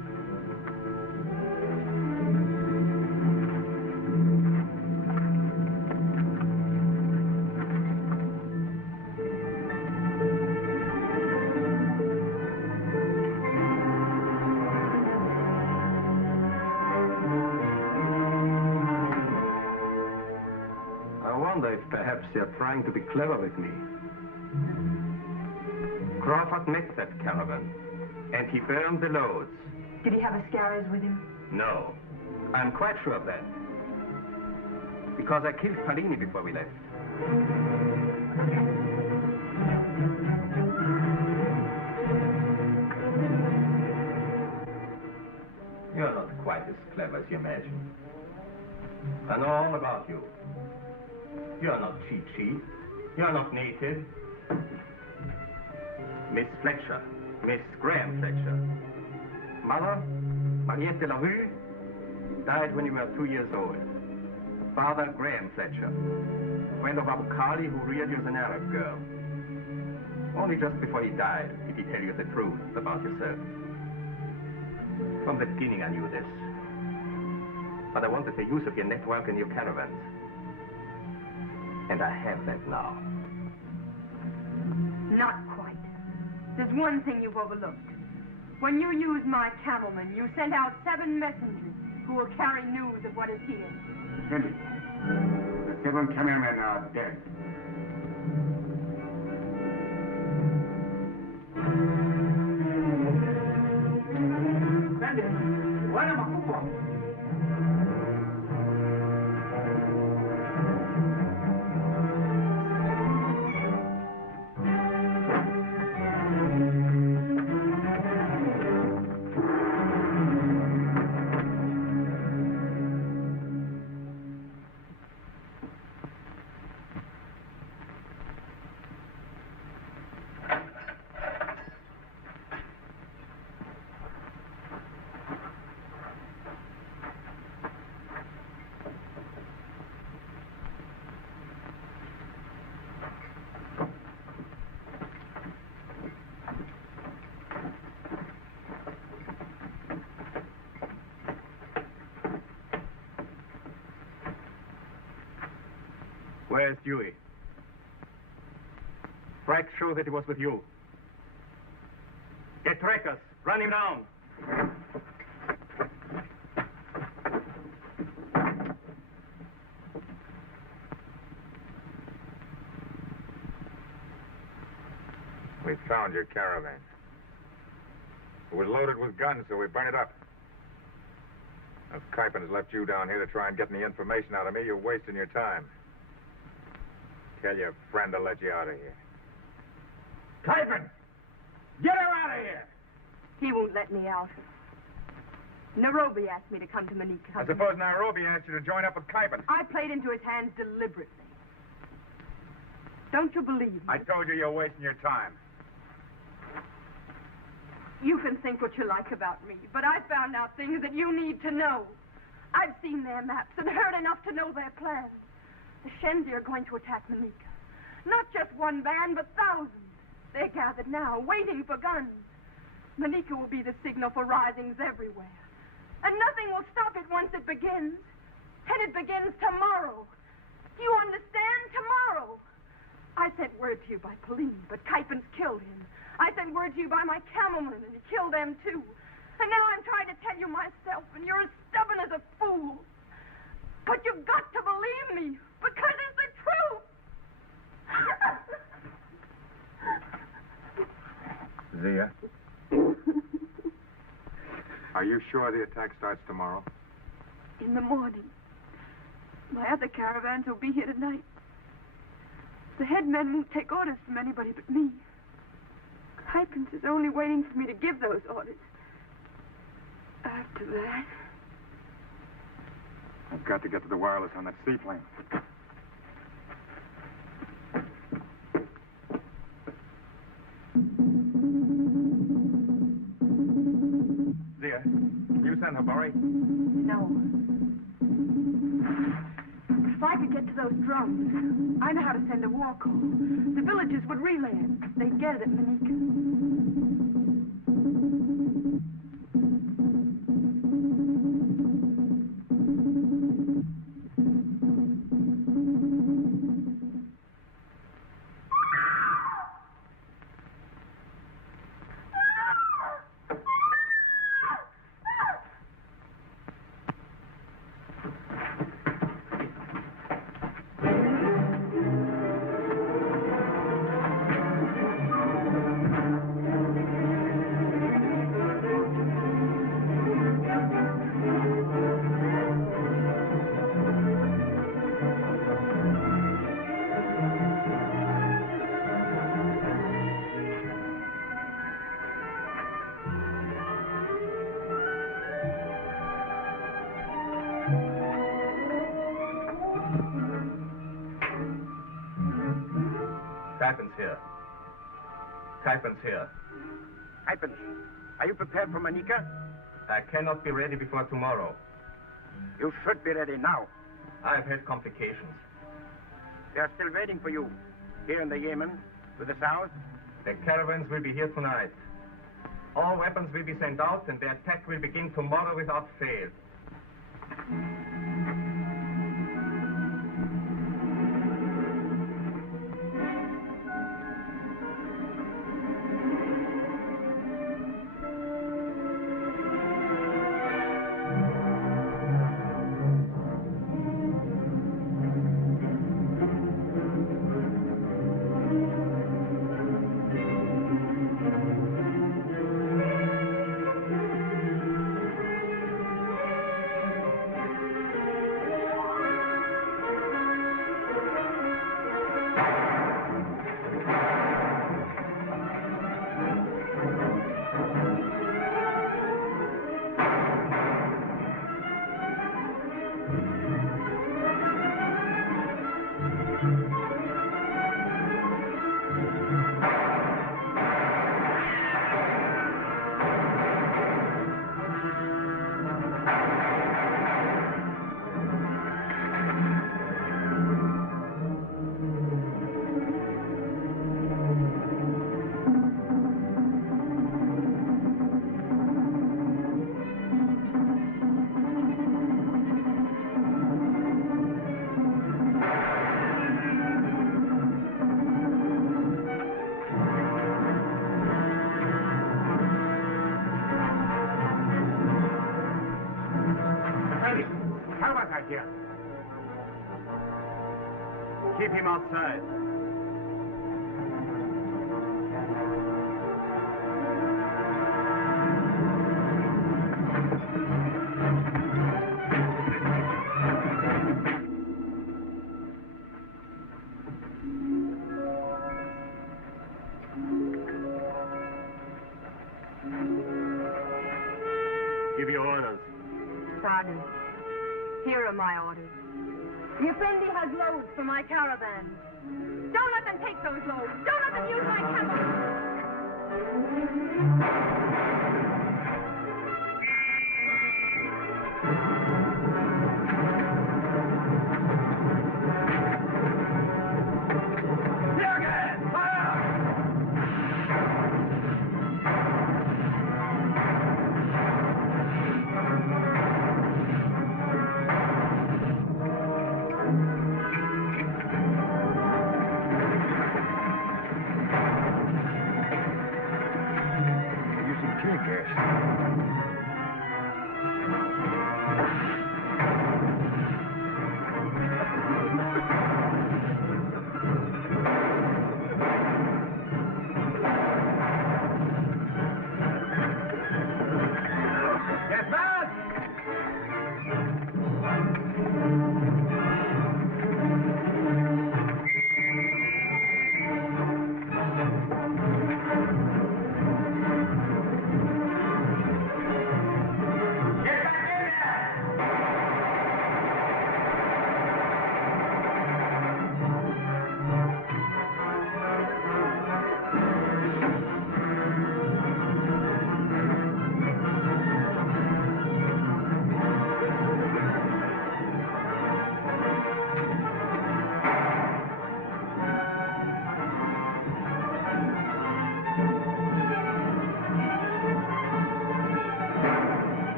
Perhaps you're trying to be clever with me. Crawford met that caravan, and he burned the loads. Did he have a scarers with him? No. I'm quite sure of that. Because I killed Palini before we left. You're not quite as clever as you imagine. I know all about you. You're not cheat. You're not naked. Miss Fletcher. Miss Graham Fletcher. Mother, Mariette de la Rue, died when you were 2 years old. Father, Graham Fletcher. Friend of Abu Khali, who reared you as an Arab girl. Only just before he died did he tell you the truth about yourself. From the beginning I knew this. But I wanted the use of your network and your caravans. And I have that now. Not quite. There's one thing you've overlooked. When you used my camelmen, you sent out 7 messengers who will carry news of what is here. Cindy, the 7 cameramen are dead. Cindy, what am I for? Where's Dewey? Frank, show that he was with you. Get trackers. Run him down. We found your caravan. It was loaded with guns, so we burned it up. If Kuipen has left you down here to try and get any information out of me, you're wasting your time. Tell your friend to let you out of here. Kuipen! Get her out of here! He won't let me out. Nairobi asked me to come to Manika. I suppose Nairobi asked you to join up with Kuipen. I played into his hands deliberately. Don't you believe me? I told you you're wasting your time. You can think what you like about me, but I found out things that you need to know. I've seen their maps and heard enough to know their plans. The Shenzi are going to attack Manika. Not just one band, but thousands. They're gathered now, waiting for guns. Manika will be the signal for risings everywhere. And nothing will stop it once it begins. And it begins tomorrow. Do you understand? Tomorrow. I sent word to you by Pauline, but Kuipen's killed him. I sent word to you by my camelmen, and he killed them too. And now I'm trying to tell you myself, and you're as stubborn as a fool. But you've got to believe me, because it's the truth. Zia? Are you sure the attack starts tomorrow? In the morning. My other caravans will be here tonight. The headmen won't take orders from anybody but me. Kuipen is only waiting for me to give those orders. After that... I've got to get to the wireless on that seaplane. Zia, you send Habari? No. If I could we get to those drums. I know how to send a war call. The villagers would relay it. They'd get it at Manika. Hypens here. Hypens here. Hypens, are you prepared for Manika? I cannot be ready before tomorrow. You should be ready now. I've had complications. They are still waiting for you. Here in the Yemen, to the south. The caravans will be here tonight. All weapons will be sent out and the attack will begin tomorrow without fail. Here. Keep him outside. Give your orders. Pardon. Here are my orders. The Effendi has loads for my caravan. Don't let them take those loads. Don't let them use my camels.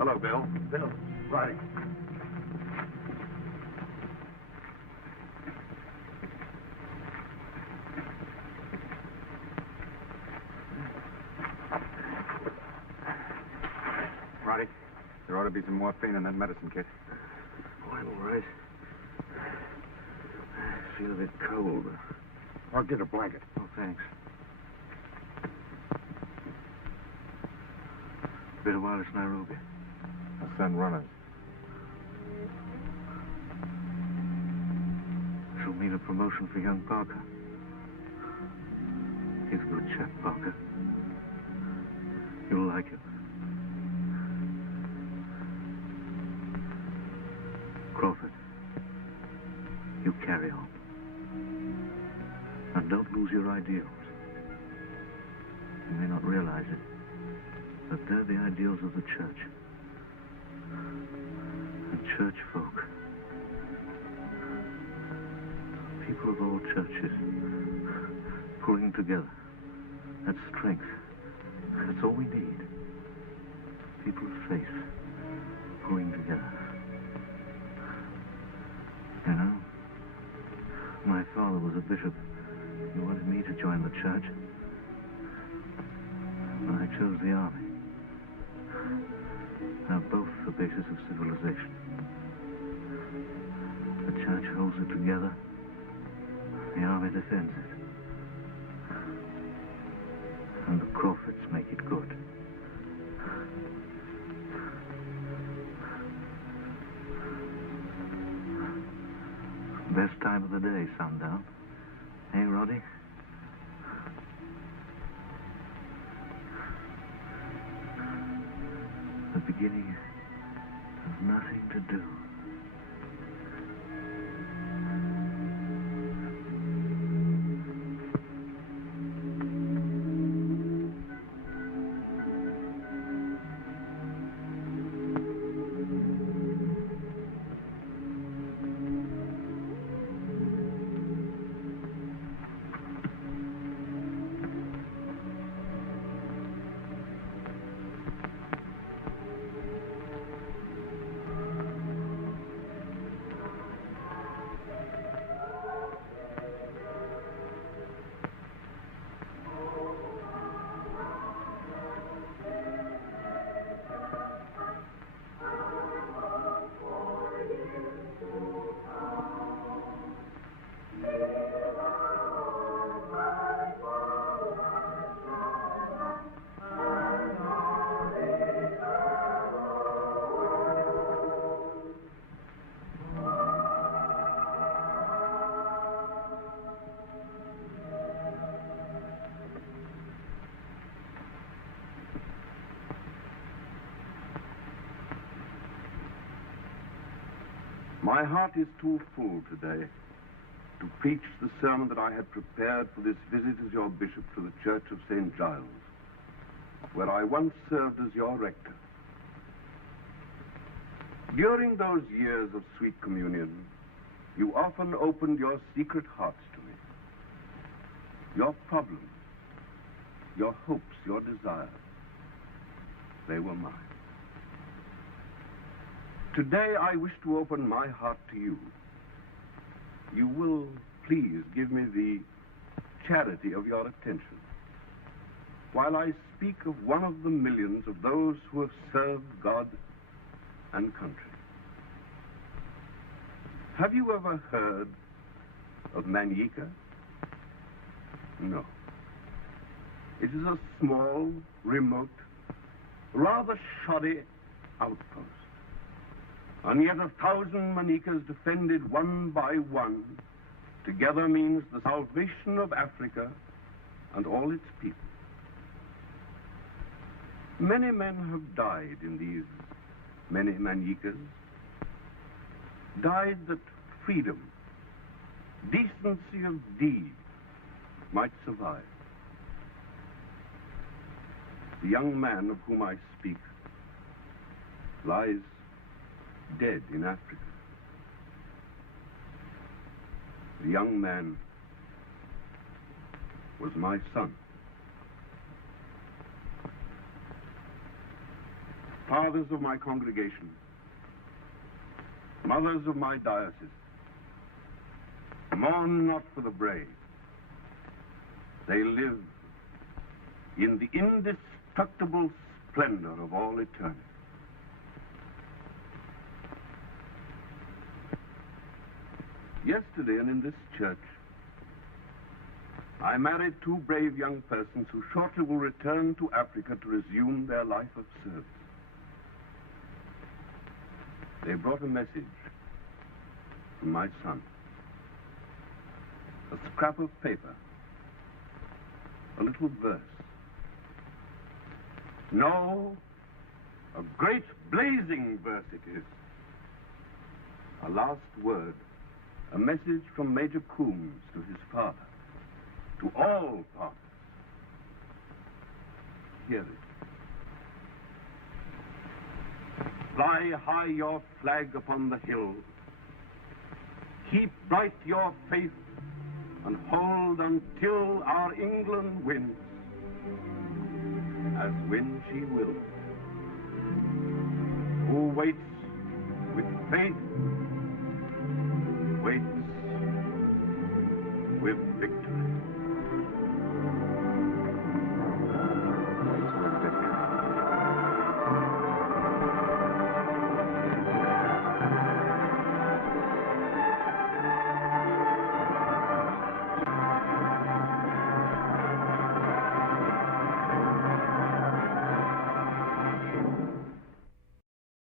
Hello, Bill. Bill, riding. Roddy, there ought to be some morphine in that medicine kit. Oh, I'm all right. I feel a bit cold. I'll get a blanket. Oh, thanks. Been a while since Nairobi. I'll send runners. This'll mean a promotion for young Parker. He's a good chap, Parker. You'll like him. Crawford, you carry on. And don't lose your ideals. You may not realize it, but they're the ideals of the church. And church folk. People of all churches pulling together. That's strength. That's all we need. People of faith pulling together. You know, my father was a bishop. He wanted me to join the church. And I chose the army. They're both the basis of civilization. The church holds it together. The army defends it. And the Crawfords make it good. Best time of the day, Sundown. Hey, Roddy? The beginning has nothing to do. My heart is too full today to preach the sermon that I had prepared for this visit as your bishop to the Church of St. Giles, where I once served as your rector. During those years of sweet communion, you often opened your secret hearts to me. Your problems, your hopes, your desires, they were mine. Today, I wish to open my heart to you. You will please give me the charity of your attention while I speak of one of the millions of those who have served God and country. Have you ever heard of Manyika? No. It is a small, remote, rather shoddy outpost. And yet 1,000 Manikas defended one by one together means the salvation of Africa and all its people. Many men have died in these many Manikas, died that freedom, decency of deed might survive. The young man of whom I speak lies dead in Africa. The young man was my son. Fathers of my congregation, mothers of my diocese, mourn not for the brave. They live in the indestructible splendor of all eternity. Yesterday, and in this church, I married two brave young persons who shortly will return to Africa to resume their life of service. They brought a message from my son. A scrap of paper, a little verse. No, a great blazing verse it is. A last word, a message from Major Coombs to his father, to all fathers. Hear it. Fly high your flag upon the hill. Keep bright your faith and hold until our England wins, as win she will. Who waits with faith